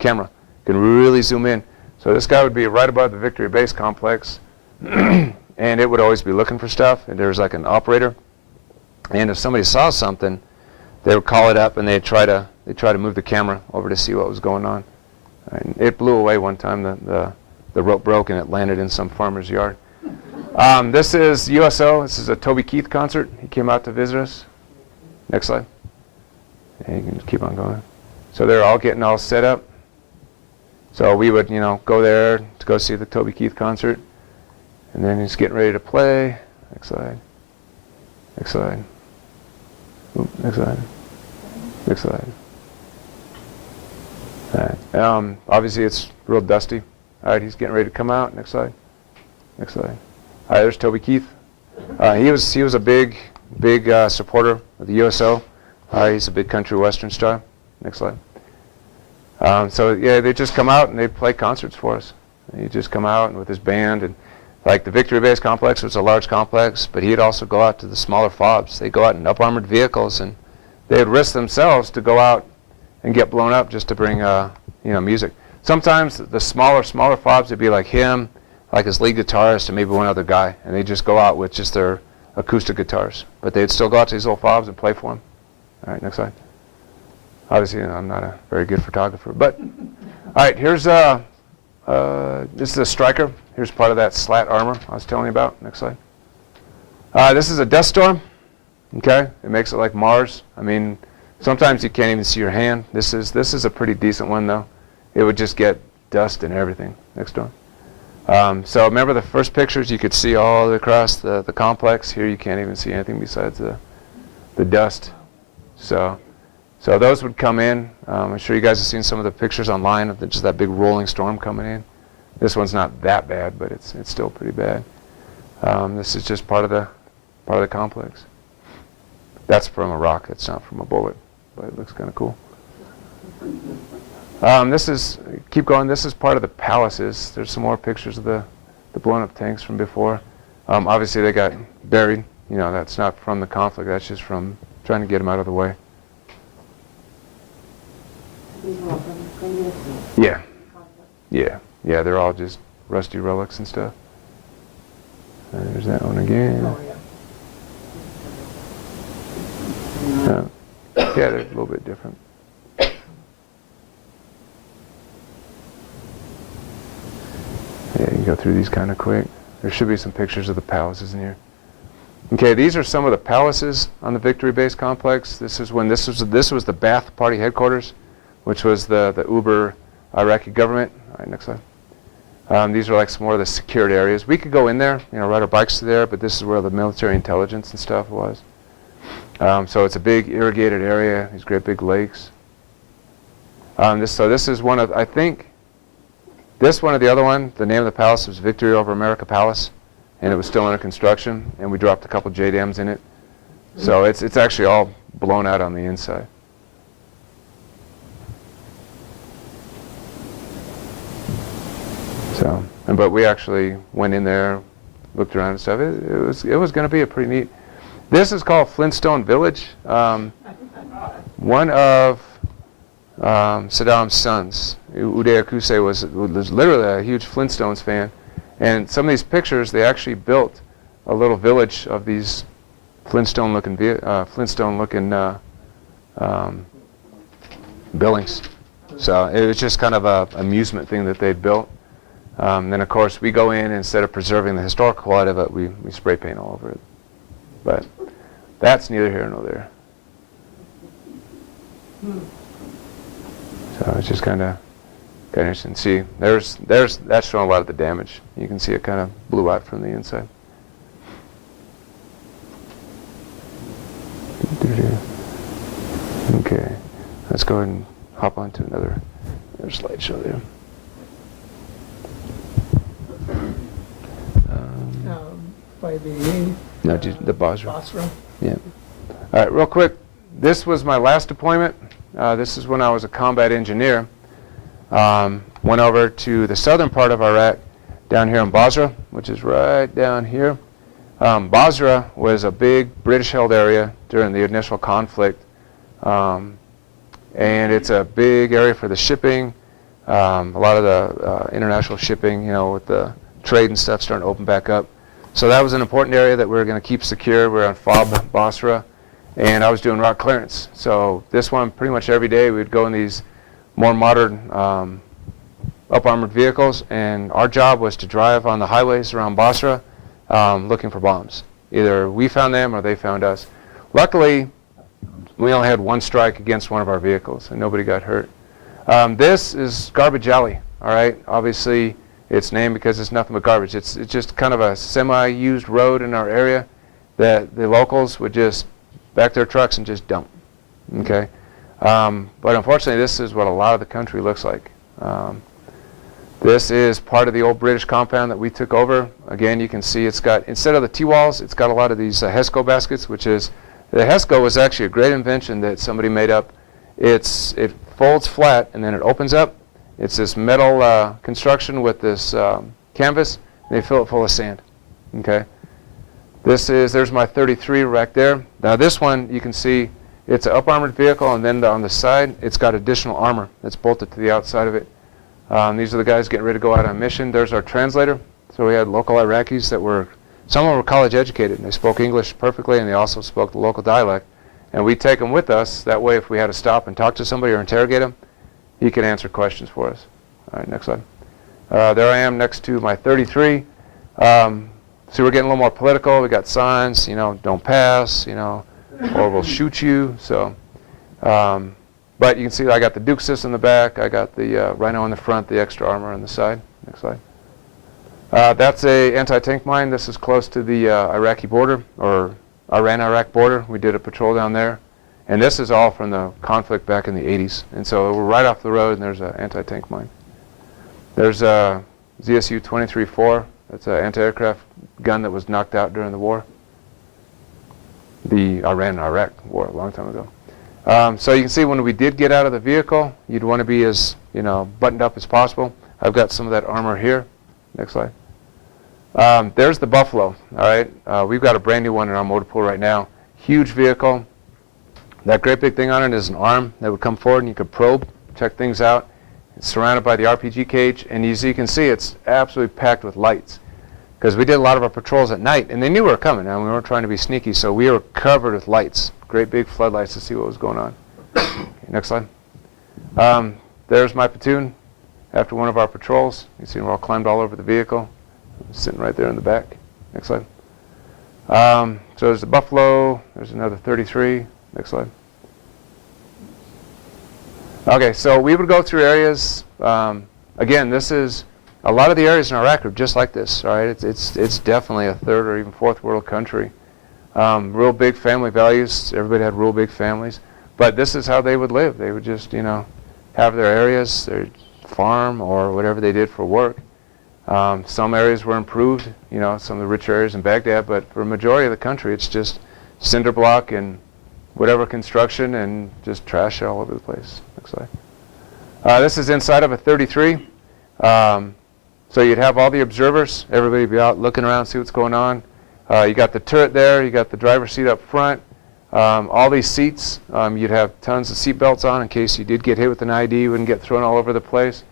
camera. You can really zoom in. So this guy would be right above the Victory Base complex, and it would always be looking for stuff, and there's like an operator. And if somebody saw something, they would call it up, and they'd try to move the camera over to see what was going on. And it blew away one time. The rope broke, and it landed in some farmer's yard. This is USO. This is a Toby Keith concert. He came out to visit us. Next slide. And you can just keep on going. So they're all getting all set up. So we would, go there to go see the Toby Keith concert. And then he's getting ready to play. Next slide. Next slide. Oop, next slide. Next slide. All right. Obviously, it's real dusty. All right, he's getting ready to come out. Next slide. Next slide. All right, there's Toby Keith. He was a big supporter of the USO. He's a big country western star. Next slide. So yeah, they just come out and they play concerts for us. He'd just come out and with his band, and like the Victory Base complex was a large complex, but he'd also go out to the smaller FOBs. They'd go out in up-armored vehicles, and they'd risk themselves to go out and get blown up just to bring music. Sometimes the smaller FOBs would be like him, like his lead guitarist, and maybe one other guy, and they'd just go out with just their acoustic guitars. But they'd still go out to these little FOBs and play for them. All right, next slide. Obviously, I'm not a very good photographer, but all right, here's this is a Stryker. Here's part of that slat armor I was telling you about. Next slide. This is a dust storm. Okay, it makes it like Mars. I mean, sometimes you can't even see your hand. This is a pretty decent one though. It would just get dust and everything. Next one. So remember the first pictures, you could see all across the complex. Here you can't even see anything besides the dust. So those would come in. I'm sure you guys have seen some of the pictures online of just that big rolling storm coming in. This one's not that bad, but it's still pretty bad. This is just part of the complex. That's from a rock. It's not from a bullet, but it looks kind of cool. Keep going. This is part of the palaces. There's some more pictures of the blown up tanks from before. Obviously they got buried. That's not from the conflict. That's just from trying to get them out of the way. Yeah. Yeah, they're all just rusty relics and stuff. There's that one again. Oh, yeah. Yeah, they're a little bit different. Yeah, you can go through these kind of quick. There should be some pictures of the palaces in here. Okay, these are some of the palaces on the Victory Base complex. This is when this was the Ba'ath Party headquarters, which was the Uber Iraqi government. All right, next slide. These are like some more of the secured areas. We could go in there, ride our bikes to there, but this is where the military intelligence and stuff was. So it's a big irrigated area, these great big lakes. This is one of, I think, this one or the other one, the name of the palace was Victory Over America Palace, and it was still under construction, and we dropped a couple JDAMs in it. So it's actually all blown out on the inside. So, but we actually went in there, looked around and stuff. It was going to be a pretty neat. This is called Flintstone Village. One of Saddam's sons, Uday Akuse, was literally a huge Flintstones fan, and some of these pictures they actually built a little village of these Flintstone-looking buildings. So it was just kind of a amusement thing that they'd built. Then of course we go in and instead of preserving the historical quality of it, we spray paint all over it. But that's neither here nor there. So it's just kind of interesting. See, that's showing a lot of the damage. You can see it kind of blew out from the inside. Okay, let's go ahead and hop on to another slideshow there. By the No, just the Basra. Basra. Yeah. All right, real quick. This was my last deployment. This is when I was a combat engineer. Went over to the southern part of Iraq, down here in Basra, which is right down here. Basra was a big British-held area during the initial conflict, and it's a big area for the shipping. A lot of the international shipping, with the trade and stuff starting to open back up. So that was an important area that we were going to keep secure. We were on FOB Basra, and I was doing rock clearance. So this one, pretty much every day, we'd go in these more modern up-armored vehicles, and our job was to drive on the highways around Basra looking for bombs. Either we found them or they found us. Luckily, we only had one strike against one of our vehicles, and nobody got hurt. This is Garbage Alley, all right? Obviously, it's named because it's nothing but garbage. It's just kind of a semi-used road in our area that the locals would just back their trucks and just dump, okay? But unfortunately, this is what a lot of the country looks like. This is part of the old British compound that we took over. Again, you can see it's got, instead of the T-walls, it's got a lot of these Hesco baskets, which is, the Hesco was actually a great invention that somebody made up. It folds flat and then it opens up. It's this metal construction with this canvas, and they fill it full of sand, okay? There's my 33 rack there. Now this one, you can see, it's an up-armored vehicle, and then on the side, it's got additional armor that's bolted to the outside of it. These are the guys getting ready to go out on mission. There's our translator. So we had local Iraqis that were, some of them were college educated, and they spoke English perfectly, and they also spoke the local dialect. And we take them with us. That way, if we had to stop and talk to somebody or interrogate them, he could answer questions for us. All right, next slide. There I am next to my 33. So we're getting a little more political. We got signs, you know, don't pass, you know, or we'll shoot you. So, but you can see I got the Duke system in the back. I got the Rhino in the front, the extra armor on the side. Next slide. That's a anti-tank mine. This is close to the Iraqi border, or Iran-Iraq border. We did a patrol down there. And this is all from the conflict back in the 80s. And so we're right off the road, and there's an anti-tank mine. There's a ZSU 23-4. That's an anti-aircraft gun that was knocked out during the war. The Iran-Iraq war a long time ago. So you can see when we did get out of the vehicle, you'd want to be as, you know, buttoned up as possible. I've got some of that armor here. Next slide. There's the Buffalo, all right? We've got a brand new one in our motor pool right now. Huge vehicle. That great big thing on it is an arm that would come forward and you could probe, check things out. It's surrounded by the RPG cage, and as you can see, it's absolutely packed with lights. Because we did a lot of our patrols at night, and they knew we were coming, and we weren't trying to be sneaky, so we were covered with lights, great big floodlights to see what was going on. Okay, next slide. There's my platoon after one of our patrols. You see we're all climbed all over the vehicle, sitting right there in the back. Next slide. So there's the Buffalo. There's another 33. Next slide. Okay, so we would go through areas. Again, this is a lot of the areas in Iraq are just like this. All right, it's definitely a third or even fourth world country. Real big family values. Everybody had real big families, but this is how they would live. They would just, you know, have their areas, their farm or whatever they did for work. Some areas were improved, you know, some of the richer areas in Baghdad, but for a majority of the country, it's just cinder block and whatever construction and just trash all over the place. Next slide. This is inside of a 33. So you'd have all the observers. Everybody would be out looking around, see what's going on. You got the turret there. You got the driver's seat up front. All these seats, you'd have tons of seat belts on in case you did get hit with an ID. You wouldn't get thrown all over the place.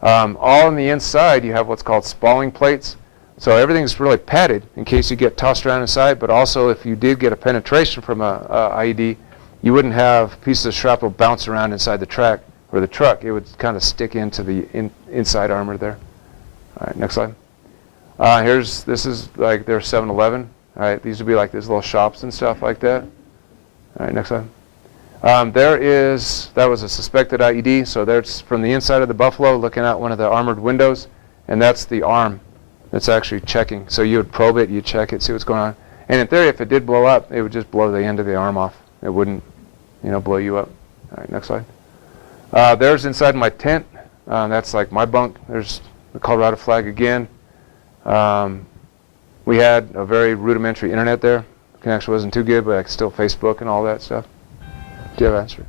All on the inside, you have what's called spalling plates. So everything's really padded in case you get tossed around inside, but also if you did get a penetration from a IED, you wouldn't have pieces of shrapnel bounce around inside the track or the truck. It would kind of stick into the inside armor there. All right, next slide. This is like their 7-Eleven. All right, these would be like these little shops and stuff like that. All right, next slide. That was a suspected IED, so there's from the inside of the Buffalo looking out one of the armored windows, and that's the arm that's actually checking. So you would probe it, you check it, see what's going on. And in theory, if it did blow up, it would just blow the end of the arm off. It wouldn't, you know, blow you up. All right, next slide. There's inside my tent. That's like my bunk. There's the Colorado flag again. We had a very rudimentary internet there. The connection wasn't too good, but I could still Facebook and all that stuff. Do you have an answer?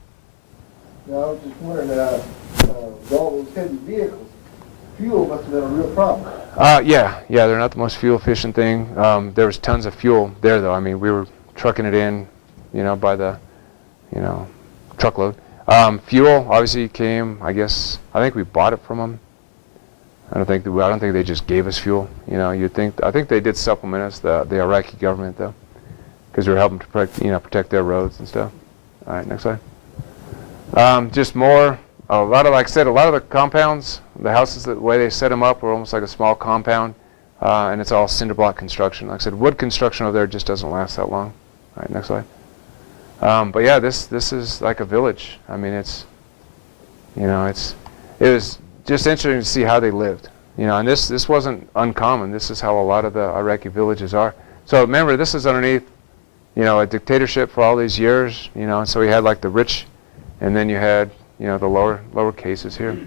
Now, I was just wondering, with all those heavy vehicles, fuel must have been a real problem. Yeah, they're not the most fuel efficient thing. There was tons of fuel there, though. I mean, we were trucking it in, you know, by the, you know, truckload. Fuel obviously came. I think we bought it from them. I don't think they just gave us fuel. You know, I think they did supplement us, the Iraqi government, though, because we were helping to protect their roads and stuff. All right, next slide. Just more. Like I said, a lot of the compounds, the houses, the way they set them up were almost like a small compound. and it's all cinder block construction. Like I said, wood construction over there just doesn't last that long. All right, next slide. But yeah, this is like a village. I mean, it was just interesting to see how they lived. And this wasn't uncommon. This is how a lot of the Iraqi villages are. So remember, this is underneath, a dictatorship for all these years. And so you had like the rich, and then you had, the lower cases here.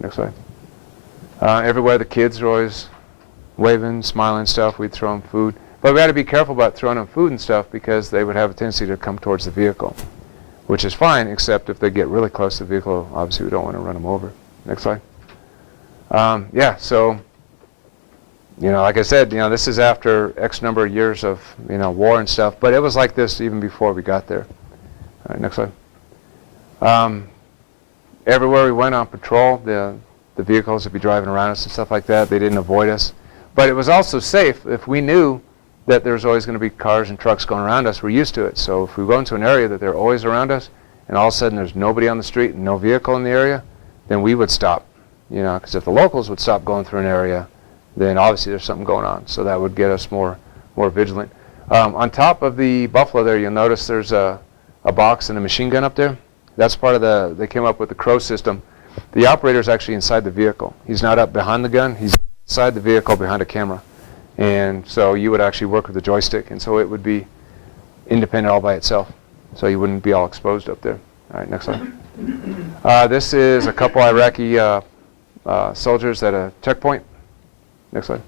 Next slide. Everywhere the kids are always waving, smiling stuff. We'd throw them food. But we had to be careful about throwing them food and stuff because they would have a tendency to come towards the vehicle, which is fine, except if they get really close to the vehicle, obviously we don't want to run them over. Next slide. Yeah, so, like I said, this is after X number of years of, war and stuff, but it was like this even before we got there. All right, next slide. Everywhere we went on patrol, the vehicles would be driving around us and stuff like that. They didn't avoid us. But it was also safe if we knew that there's always going to be cars and trucks going around us. We're used to it. So if we go into an area that they're always around us, and all of a sudden there's nobody on the street and no vehicle in the area, then we would stop. Because if the locals would stop going through an area, then obviously there's something going on. So that would get us more vigilant. On top of the Buffalo there, you'll notice there's a box and a machine gun up there. That's part of they came up with the Crow system. The operator's actually inside the vehicle. He's not up behind the gun. He's inside the vehicle behind a camera. And so you would actually work with the joystick, and so it would be independent all by itself. So you wouldn't be all exposed up there. All right, next slide. This is a couple Iraqi soldiers at a checkpoint. Next slide.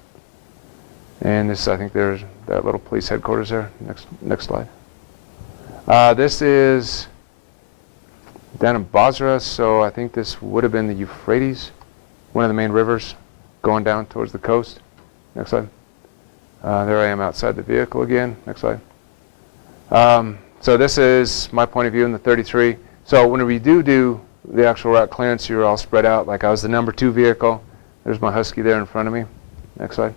And this, I think there's that little police headquarters there. Next slide. This is down in Bosnia, so I think this would have been the Euphrates, one of the main rivers going down towards the coast. Next slide. There I am outside the vehicle again. Next slide. So this is my point of view in the 33. So when we do the actual route clearance, you're all spread out. Like I was the number 2 vehicle. There's my Husky there in front of me. Next slide.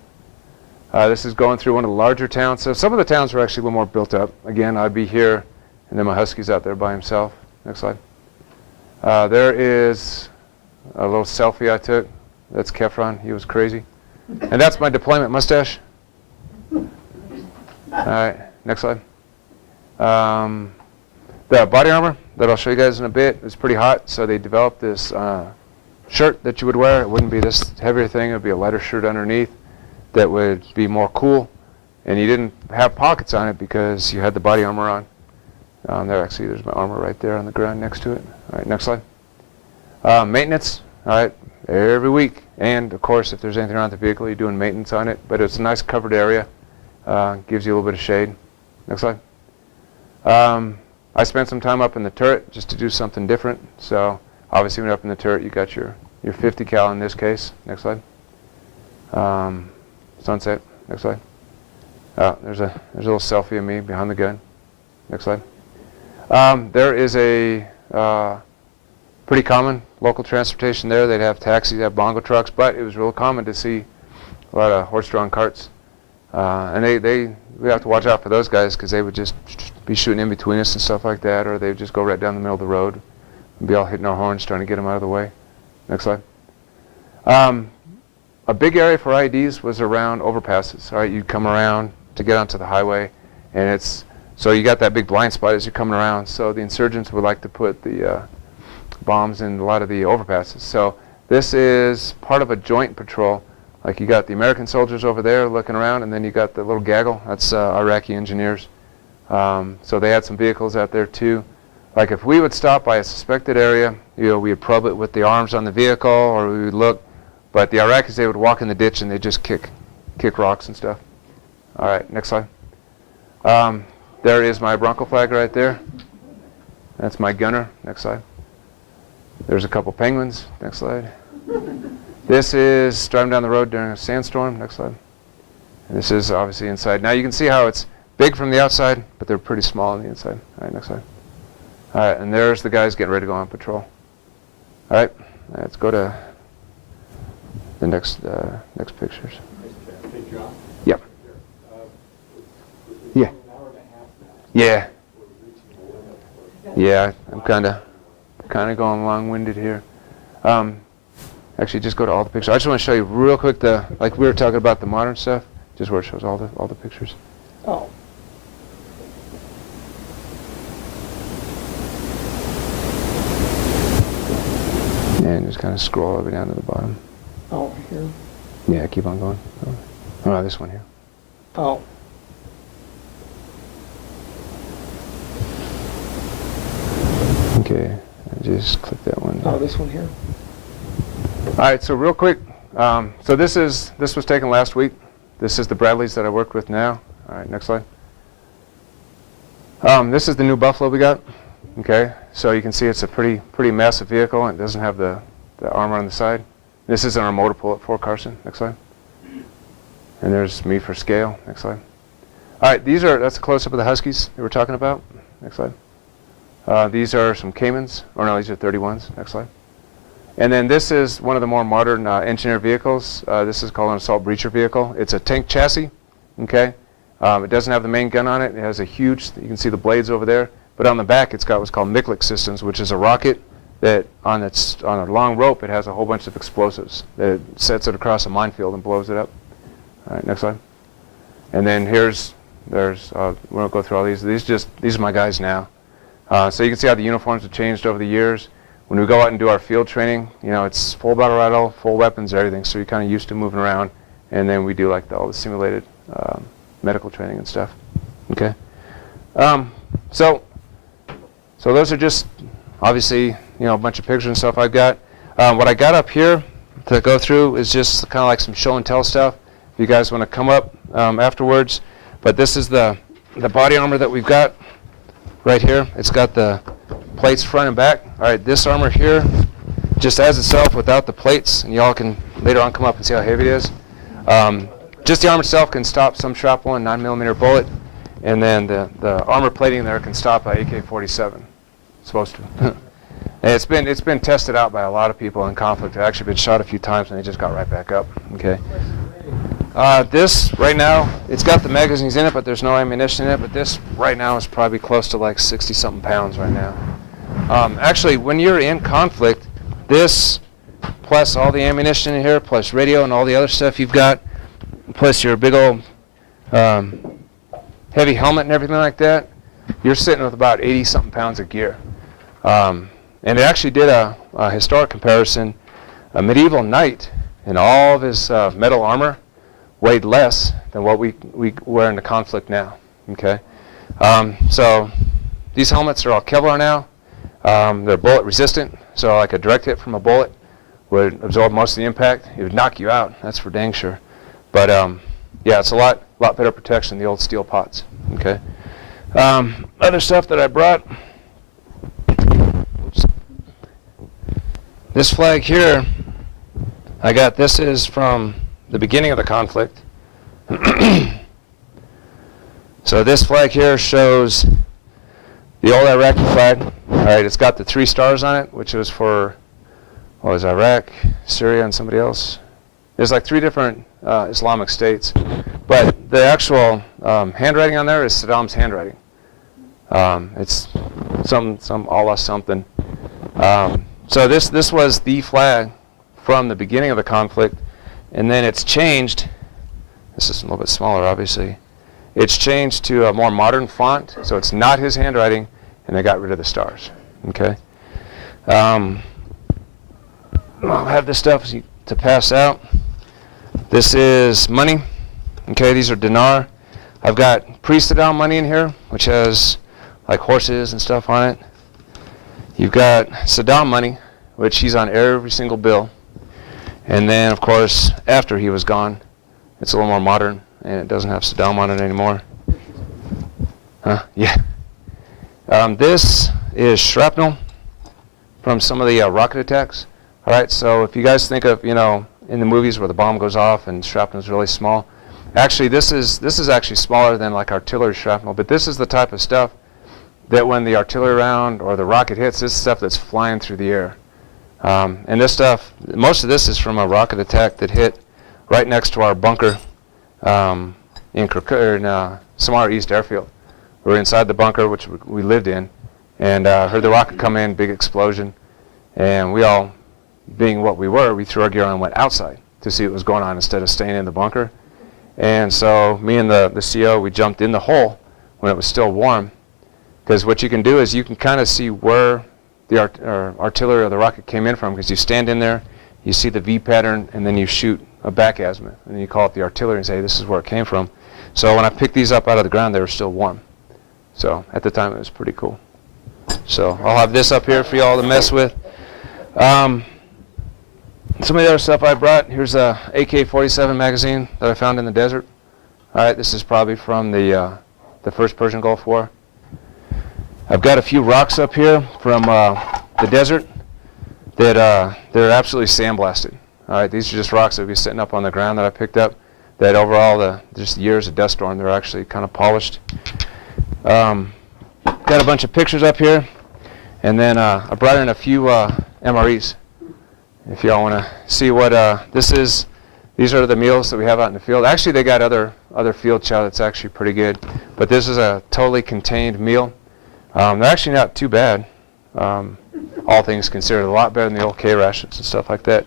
This is going through one of the larger towns. So some of the towns were actually a little more built up. Again, I'd be here, and then my Husky's out there by himself. Next slide. There is a little selfie I took. That's Kefron. He was crazy. And that's my deployment mustache. All right, next slide. The body armor that I'll show you guys in a bit is pretty hot, so they developed this shirt that you would wear. It wouldn't be this heavier thing. It would be a lighter shirt underneath that would be more cool. And you didn't have pockets on it because you had the body armor on. There's my armor right there on the ground next to it. All right, next slide. Maintenance, all right, every week. And, of course, if there's anything around the vehicle, you're doing maintenance on it. But it's a nice covered area. Gives you a little bit of shade. Next slide. I spent some time up in the turret just to do something different. So, obviously, when you're up in the turret, you got your 50 cal in this case. Next slide. Sunset. Next slide. There's a little selfie of me behind the gun. Next slide. There is a pretty common local transportation there. They'd have taxis, have bongo trucks, but it was real common to see a lot of horse-drawn carts. And we have to watch out for those guys because they would just be shooting in between us and stuff like that, or they would just go right down the middle of the road and be all hitting our horns trying to get them out of the way. Next slide. A big area for IEDs was around overpasses. All right, you'd come around to get onto the highway, and so you got that big blind spot as you're coming around. So the insurgents would like to put the bombs in a lot of the overpasses. So this is part of a joint patrol. Like you got the American soldiers over there looking around, and then you got the little gaggle. That's Iraqi engineers. So they had some vehicles out there too. Like if we would stop by a suspected area, we would probe it with the arms on the vehicle, or we would look. But the Iraqis, they would walk in the ditch and they just kick rocks and stuff. All right, next slide. There is my Bronco flag right there. That's my gunner. Next slide. There's a couple penguins. Next slide. This is driving down the road during a sandstorm. Next slide. And this is obviously inside. Now you can see how it's big from the outside, but they're pretty small on the inside. All right, next slide. All right, and there's the guys getting ready to go on patrol. All right, let's go to the next pictures. Hey, John? Yep. It's Yeah. an hour and a half now. Yeah. Yeah, I'm kind of going long-winded here. Actually, just go to all the pictures. I just want to show you real quick like we were talking about the modern stuff, just where it shows all the pictures. Oh, And just kind of scroll all the way down to the bottom. oh, here. Yeah, keep on going. Oh, this one here. Oh, Okay, just click that one. oh, this one here. All right, so real quick, so this was taken last week. This is the Bradleys that I work with now. All right, next slide. This is the new Buffalo we got. Okay, so you can see it's a pretty massive vehicle, and it doesn't have the armor on the side. This is in our motor pool at Fort Carson. Next slide. And there's me for scale. Next slide. All right, that's a close-up of the Huskies that we're talking about. Next slide. These are some Caymans, or no, these are 31s. Next slide. And then this is one of the more modern engineer vehicles. This is called an assault breacher vehicle. It's a tank chassis. Okay. It doesn't have the main gun on it. It has a huge, you can see the blades over there. But on the back, it's got what's called Miklik systems, which is a rocket that on a long rope, it has a whole bunch of explosives that sets it across a minefield and blows it up. All right, next slide. And then we won't go through all these. These are my guys now. So you can see how the uniforms have changed over the years. When we go out and do our field training, it's full battle rifle, full weapons, everything. So you're kind of used to moving around. And then we do like all the simulated medical training and stuff. Okay. So those are just obviously a bunch of pictures and stuff I've got. What I got up here to go through is just kind of like some show and tell stuff. If you guys want to come up afterwards, but this is the body armor that we've got right here. It's got the plates front and back. All right, this armor here just as itself without the plates, and y'all can later on come up and see how heavy it is. Just the armor itself can stop some shrapnel and 9mm bullet, and then the armor plating there can stop a AK-47. It's supposed to. And it's been tested out by a lot of people in conflict. It's actually been shot a few times and they just got right back up. Okay. This right now, it's got the magazines in it, but there's no ammunition in it. But this right now is probably close to like 60-something pounds right now. Actually, when you're in conflict, this plus all the ammunition in here, plus radio and all the other stuff you've got, plus your big old heavy helmet and everything like that, you're sitting with about 80-something pounds of gear. And it actually did a historic comparison. A medieval knight in all of his metal armor weighed less than what we wear in the conflict now. Okay, so these helmets are all Kevlar now. They're bullet resistant, so like a direct hit from a bullet would absorb most of the impact. It would knock you out, that's for dang sure. But yeah, it's a lot better protection than the old steel pots. Okay. Other stuff that I brought. Oops. This flag here, I got. This is from the beginning of the conflict. So this flag here shows the old Iraqi flag. All right, it's got the 3 stars on it, which was for Iraq, Syria, and somebody else. There's like 3 different Islamic states, but the actual handwriting on there is Saddam's handwriting. It's some Allah something. So this was the flag from the beginning of the conflict, and then it's changed. This is a little bit smaller, obviously. It's changed to a more modern font, so it's not his handwriting, and they got rid of the stars. Okay. I'll have this stuff to pass out. This is money. Okay, these are dinar. I've got pre-Saddam money in here, which has like horses and stuff on it. You've got Saddam money, which he's on every single bill. And then, of course, after he was gone, it's a little more modern, and it doesn't have Saddam on it anymore. Yeah. This is shrapnel from some of the rocket attacks. All right, so if you guys think of, in the movies where the bomb goes off and shrapnel is really small, actually this is actually smaller than like artillery shrapnel, but this is the type of stuff that when the artillery round or the rocket hits, this is stuff that's flying through the air. And this stuff, most of this is from a rocket attack that hit right next to our bunker in Samara East Airfield. We were inside the bunker, which we lived in, and heard the rocket come in, big explosion, and we all being what we were, we threw our gear on and went outside to see what was going on instead of staying in the bunker. And so me and the CO, we jumped in the hole when it was still warm, because what you can do is you can kind of see where the artillery or the rocket came in from, because you stand in there, you see the V pattern, and then you shoot a back azimuth, and then you call it the artillery and say, this is where it came from. So when I picked these up out of the ground, they were still warm. So at the time, it was pretty cool. So I'll have this up here for y'all to mess with. Some of the other stuff I brought, here's a AK-47 magazine that I found in the desert. All right, this is probably from the first Persian Gulf War. I've got a few rocks up here from the desert that they're absolutely sandblasted. All right, these are just rocks that would be sitting up on the ground that I picked up, that overall, just years of dust storm, they're actually kind of polished. Got a bunch of pictures up here, and then I brought in a few MREs. If y'all want to see what this is, these are the meals that we have out in the field. Actually, they got other field chow that's actually pretty good, but this is a totally contained meal. They're actually not too bad, all things considered. A lot better than the old K rations and stuff like that.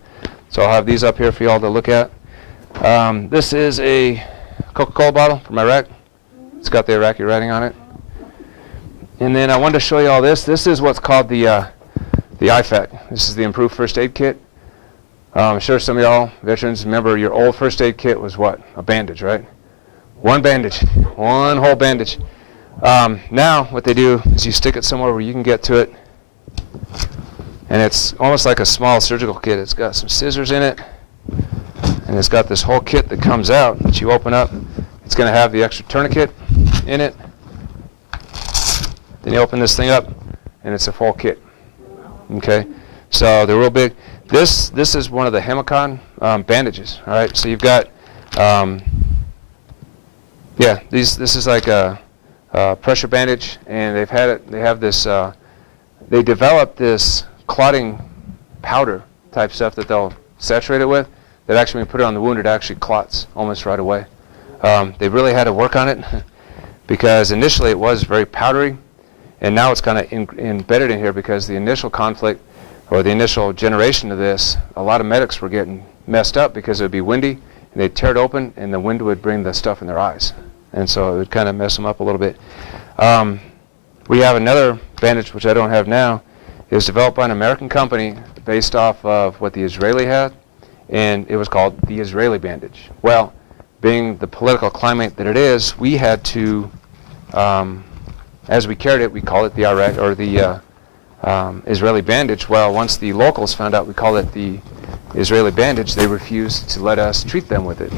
So I'll have these up here for y'all to look at. This is a Coca-Cola bottle from Iraq. It's got the Iraqi writing on it. And then I wanted to show you all this. This is what's called the IFAC. This is the Improved First Aid Kit. I'm sure some of y'all veterans remember your old first aid kit was what? A bandage, right? One bandage, one whole bandage. Now what they do is you stick it somewhere where you can get to it, and it's almost like a small surgical kit. It's got some scissors in it, and it's got this whole kit that comes out that you open up. It's going to have the extra tourniquet in it. Then you open this thing up, and it's a full kit. Okay, so they're real big. This is one of the Hemicon bandages. All right, so you've got this is like a pressure bandage, and they have this. They developed this clotting powder type stuff that they'll saturate it with. That actually, when you put it on the wound, it actually clots almost right away. They really had to work on it because initially it was very powdery, and now it's kind of embedded in here because the initial conflict or the initial generation of this, a lot of medics were getting messed up because it would be windy, and they'd tear it open, and the wind would bring the stuff in their eyes. And so it would kind of mess them up a little bit. We have another bandage, which I don't have now. It was developed by an American company based off of what the Israeli had, and it was called the Israeli bandage. Well, being the political climate that it is, we had to, as we carried it, we called it the Iraq or the Israeli bandage. Well, once the locals found out we called it the Israeli bandage, they refused to let us treat them with it.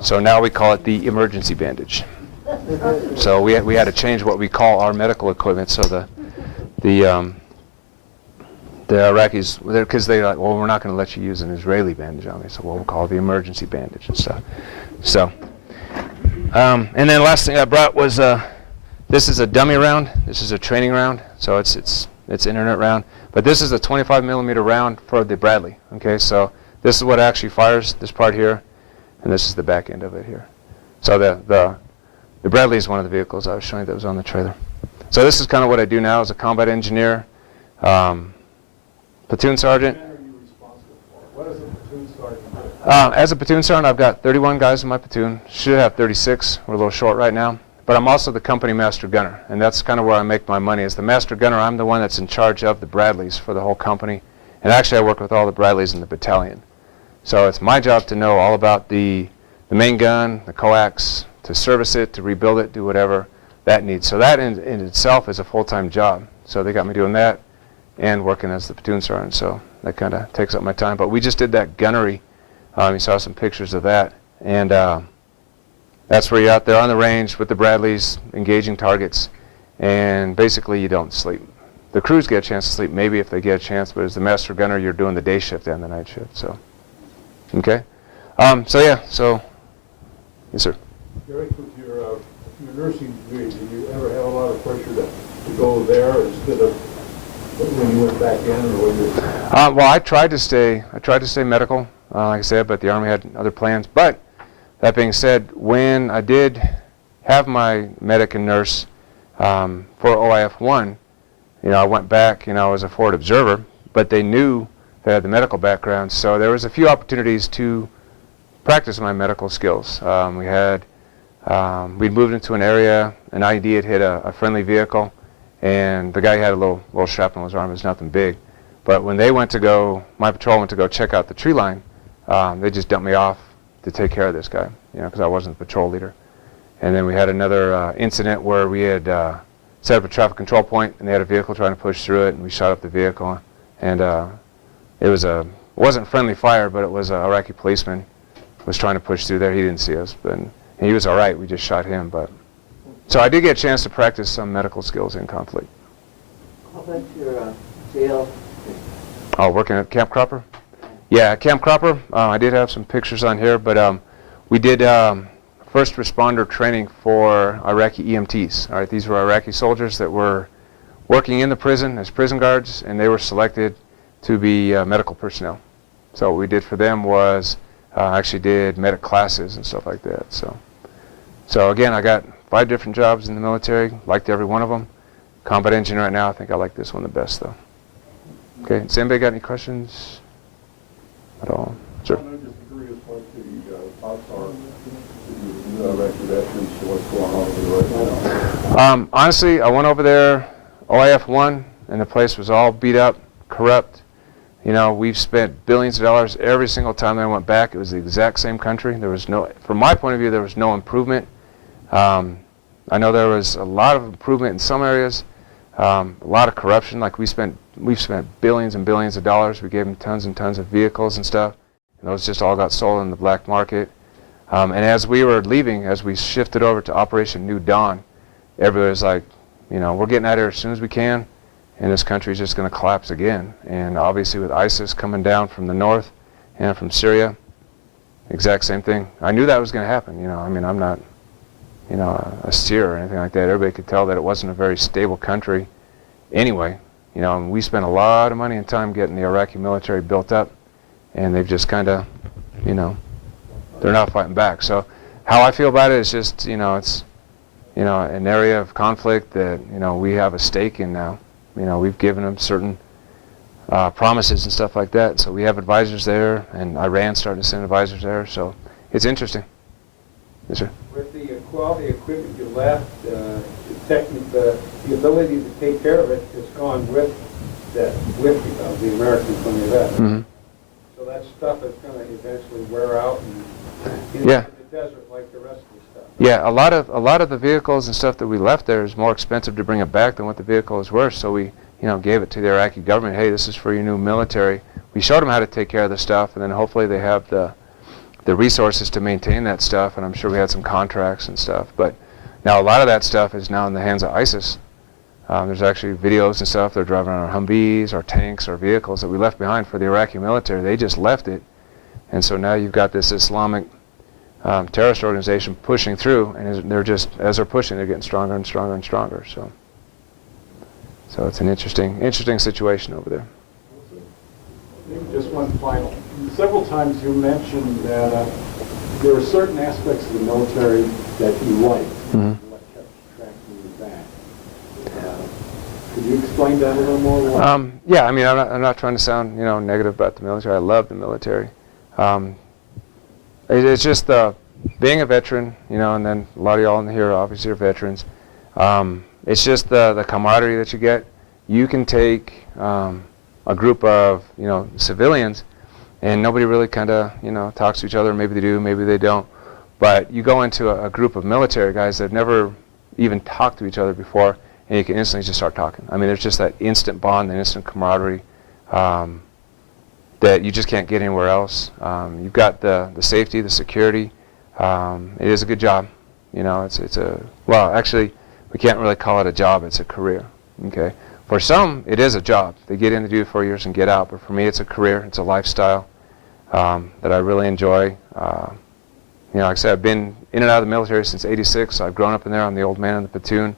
So now we call it the emergency bandage. So we had to change what we call our medical equipment. So the Iraqis, because they're like, well, we're not going to let you use an Israeli bandage on me. So we'll call it the emergency bandage and stuff. So, and then the last thing I brought was this is a dummy round. This is a training round. So it's internet round, but this is a 25 millimeter round for the Bradley. Okay, so this is what actually fires this part here, and this is the back end of it here. So the Bradley is one of the vehicles I was showing that was on the trailer. So this is kind of what I do now as a combat engineer, platoon sergeant. What are you responsible for? What does a platoon sergeant do? As a platoon sergeant, I've got 31 guys in my platoon. Should have 36. We're a little short right now. But I'm also the company master gunner, and that's kind of where I make my money. As the master gunner, I'm the one that's in charge of the Bradleys for the whole company. And actually, I work with all the Bradleys in the battalion. So it's my job to know all about the main gun, the coax, to service it, to rebuild it, do whatever that needs. So that in itself is a full-time job. So they got me doing that and working as the platoon sergeant. So that kind of takes up my time. But we just did that gunnery. You saw some pictures of that. And that's where you're out there on the range with the Bradleys, engaging targets, and basically you don't sleep. The crews get a chance to sleep, maybe if they get a chance, but as the master gunner, you're doing the day shift and the night shift. So, okay. Yes, sir. Eric, with your nursing degree, did you ever have a lot of pressure to go there instead of when you went back in, or when you? Well, I tried to stay medical, like I said, but the Army had other plans. But that being said, when I did have my medic and nurse for OIF 1, I went back, as a forward observer, but they knew that had the medical background. So there was a few opportunities to practice my medical skills. We'd moved into an area, an IED had hit a friendly vehicle, and the guy had a little shrapnel in his arm. It was nothing big. But when they went to go, my patrol went to go check out the tree line, they just dumped me off to take care of this guy, because I wasn't the patrol leader. And then we had another incident where we had set up a traffic control point, and they had a vehicle trying to push through it, and we shot up the vehicle. And it wasn't friendly fire, but it was an Iraqi policeman was trying to push through there. He didn't see us, but he was all right. We just shot him. But so I did get a chance to practice some medical skills in conflict. How about your jail? Oh, working at Camp Cropper? Yeah, Camp Cropper. I did have some pictures on here, but we did first responder training for Iraqi EMTs. All right, these were Iraqi soldiers that were working in the prison as prison guards, and they were selected to be medical personnel. So what we did for them was actually did medic classes and stuff like that. So again, I got 5 different jobs in the military, liked every one of them. Combat engineer right now, I think I like this one the best though. Okay, has anybody got any questions at all? Sure. I'm just curious what the thoughts are to the Iraqi veterans, what's going on over there right now. Honestly, I went over there OIF 1, and the place was all beat up, corrupt. We've spent billions of dollars every single time that I went back. It was the exact same country. There was no, from my point of view, there was no improvement. I know there was a lot of improvement in some areas, a lot of corruption. Like we've spent billions and billions of dollars. We gave them tons and tons of vehicles and stuff, and those just all got sold in the black market. And as we were leaving, as we shifted over to Operation New Dawn, everybody was like, we're getting out of here as soon as we can, and this country is just going to collapse again. And obviously with ISIS coming down from the north and from Syria, exact same thing. I knew that was going to happen. I'm not, a seer or anything like that. Everybody could tell that it wasn't a very stable country anyway. And we spent a lot of money and time getting the Iraqi military built up, and they've just kind of, they're not fighting back. So how I feel about it is just, it's, an area of conflict that, we have a stake in now. We've given them certain promises and stuff like that. So we have advisors there, and Iran's starting to send advisors there. So it's interesting. Yes, sir. With the quality equipment you left, the ability to take care of it has gone with the Americans when they left. Mm-hmm. So that stuff is going to eventually wear out and Yeah. the desert like the rest of the stuff. Yeah, a lot of the vehicles and stuff that we left there is more expensive to bring it back than what the vehicle is worth. So we, gave it to the Iraqi government. Hey, this is for your new military. We showed them how to take care of the stuff, and then hopefully they have the resources to maintain that stuff. And I'm sure we had some contracts and stuff. But now a lot of that stuff is now in the hands of ISIS. There's actually videos and stuff. They're driving on our Humvees, our tanks, our vehicles that we left behind for the Iraqi military. They just left it, and so now you've got this Islamic terrorist organization pushing through, and they're just, as they're pushing, they're getting stronger and stronger and stronger. So it's an interesting situation over there. Maybe just one final. Several times you mentioned that there are certain aspects of the military that you like. Mm-hmm. What kept attracting you back? Could you explain that a little more? Yeah, I'm not trying to sound negative about the military. I love the military. It's just being a veteran, and then a lot of y'all in here obviously are veterans. It's just the camaraderie that you get. You can take a group of civilians, and nobody really kind of talks to each other. Maybe they do, maybe they don't. But you go into a group of military guys that have never even talked to each other before, and you can instantly just start talking. There's just that instant bond, that instant camaraderie that you just can't get anywhere else. You've got the safety, the security. It is a good job. Well, actually, we can't really call it a job. It's a career. Okay. For some, it is a job. They get in to do it 4 years and get out. But for me, it's a career. It's a lifestyle that I really enjoy. Like I said, I've been in and out of the military since '86. I've grown up in there. I'm the old man in the platoon,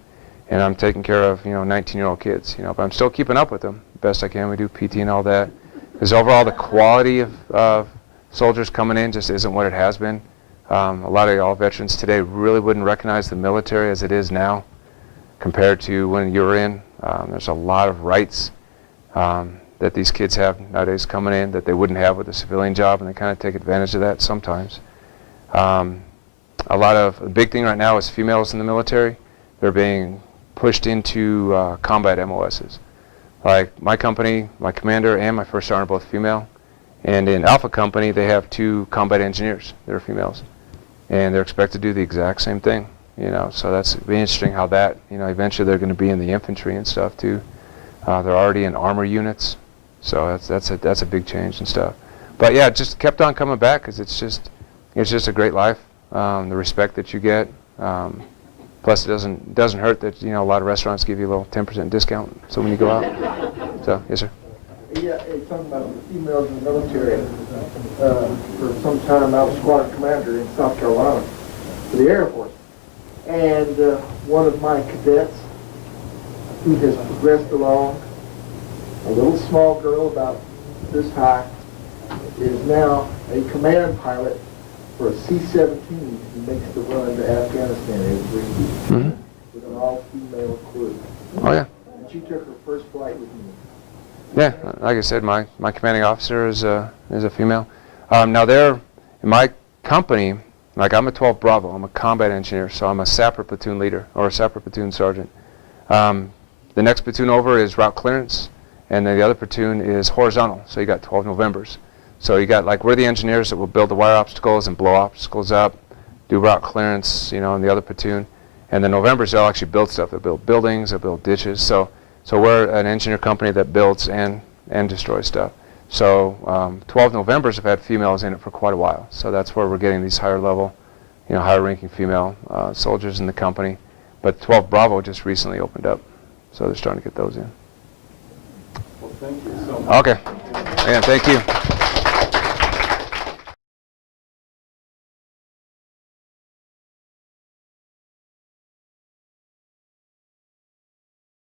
and I'm taking care of 19-year-old kids. But I'm still keeping up with them the best I can. We do PT and all that. Because overall, the quality of soldiers coming in just isn't what it has been. A lot of y'all veterans today really wouldn't recognize the military as it is now compared to when you were in. There's a lot of rights that that these kids have nowadays coming in that they wouldn't have with a civilian job, and they kind of take advantage of that sometimes. A big thing right now is females in the military. They're being pushed into combat MOSs. Like my company, my commander and my first sergeant are both female. And in Alpha Company, they have 2 combat engineers that are females. And they're expected to do the exact same thing, you know. So that's be interesting how that, you know, eventually they're going to be in the infantry and stuff too. They're already in armor units. So that's a big change and stuff. But yeah, it just kept on coming back because it's just a great life. The respect that you get. Plus, it doesn't hurt that, you know, a lot of restaurants give you a little 10% discount. So when you go out. So yes, sir. Yeah, hey, talking about the females in the military. For some time, I was squadron commander in South Carolina for the Air Force. And one of my cadets, who has progressed along, a little small girl about this high, is now a command pilot for a C-17 who makes the run to Afghanistan every week with an all-female crew. Oh yeah. And she took her first flight with me. Yeah, like I said, my commanding officer is a female. Now in my company, like I'm a 12 Bravo, I'm a combat engineer, so I'm a sapper platoon leader or a sapper platoon sergeant. The next platoon over is route clearance, and then the other platoon is horizontal, so you got 12 Novembers. So you got, like, we're the engineers that will build the wire obstacles and blow obstacles up, do route clearance, you know, in the other platoon. And the Novembers, they'll actually build stuff. They'll build buildings, they'll build ditches. So we're an engineer company that builds and destroys stuff. So 12 Novembers have had females in it for quite a while. So that's where we're getting these higher level, you know, higher ranking female soldiers in the company. But 12 Bravo just recently opened up. So they're starting to get those in. Well, thank you so much. Okay. Yeah, thank you.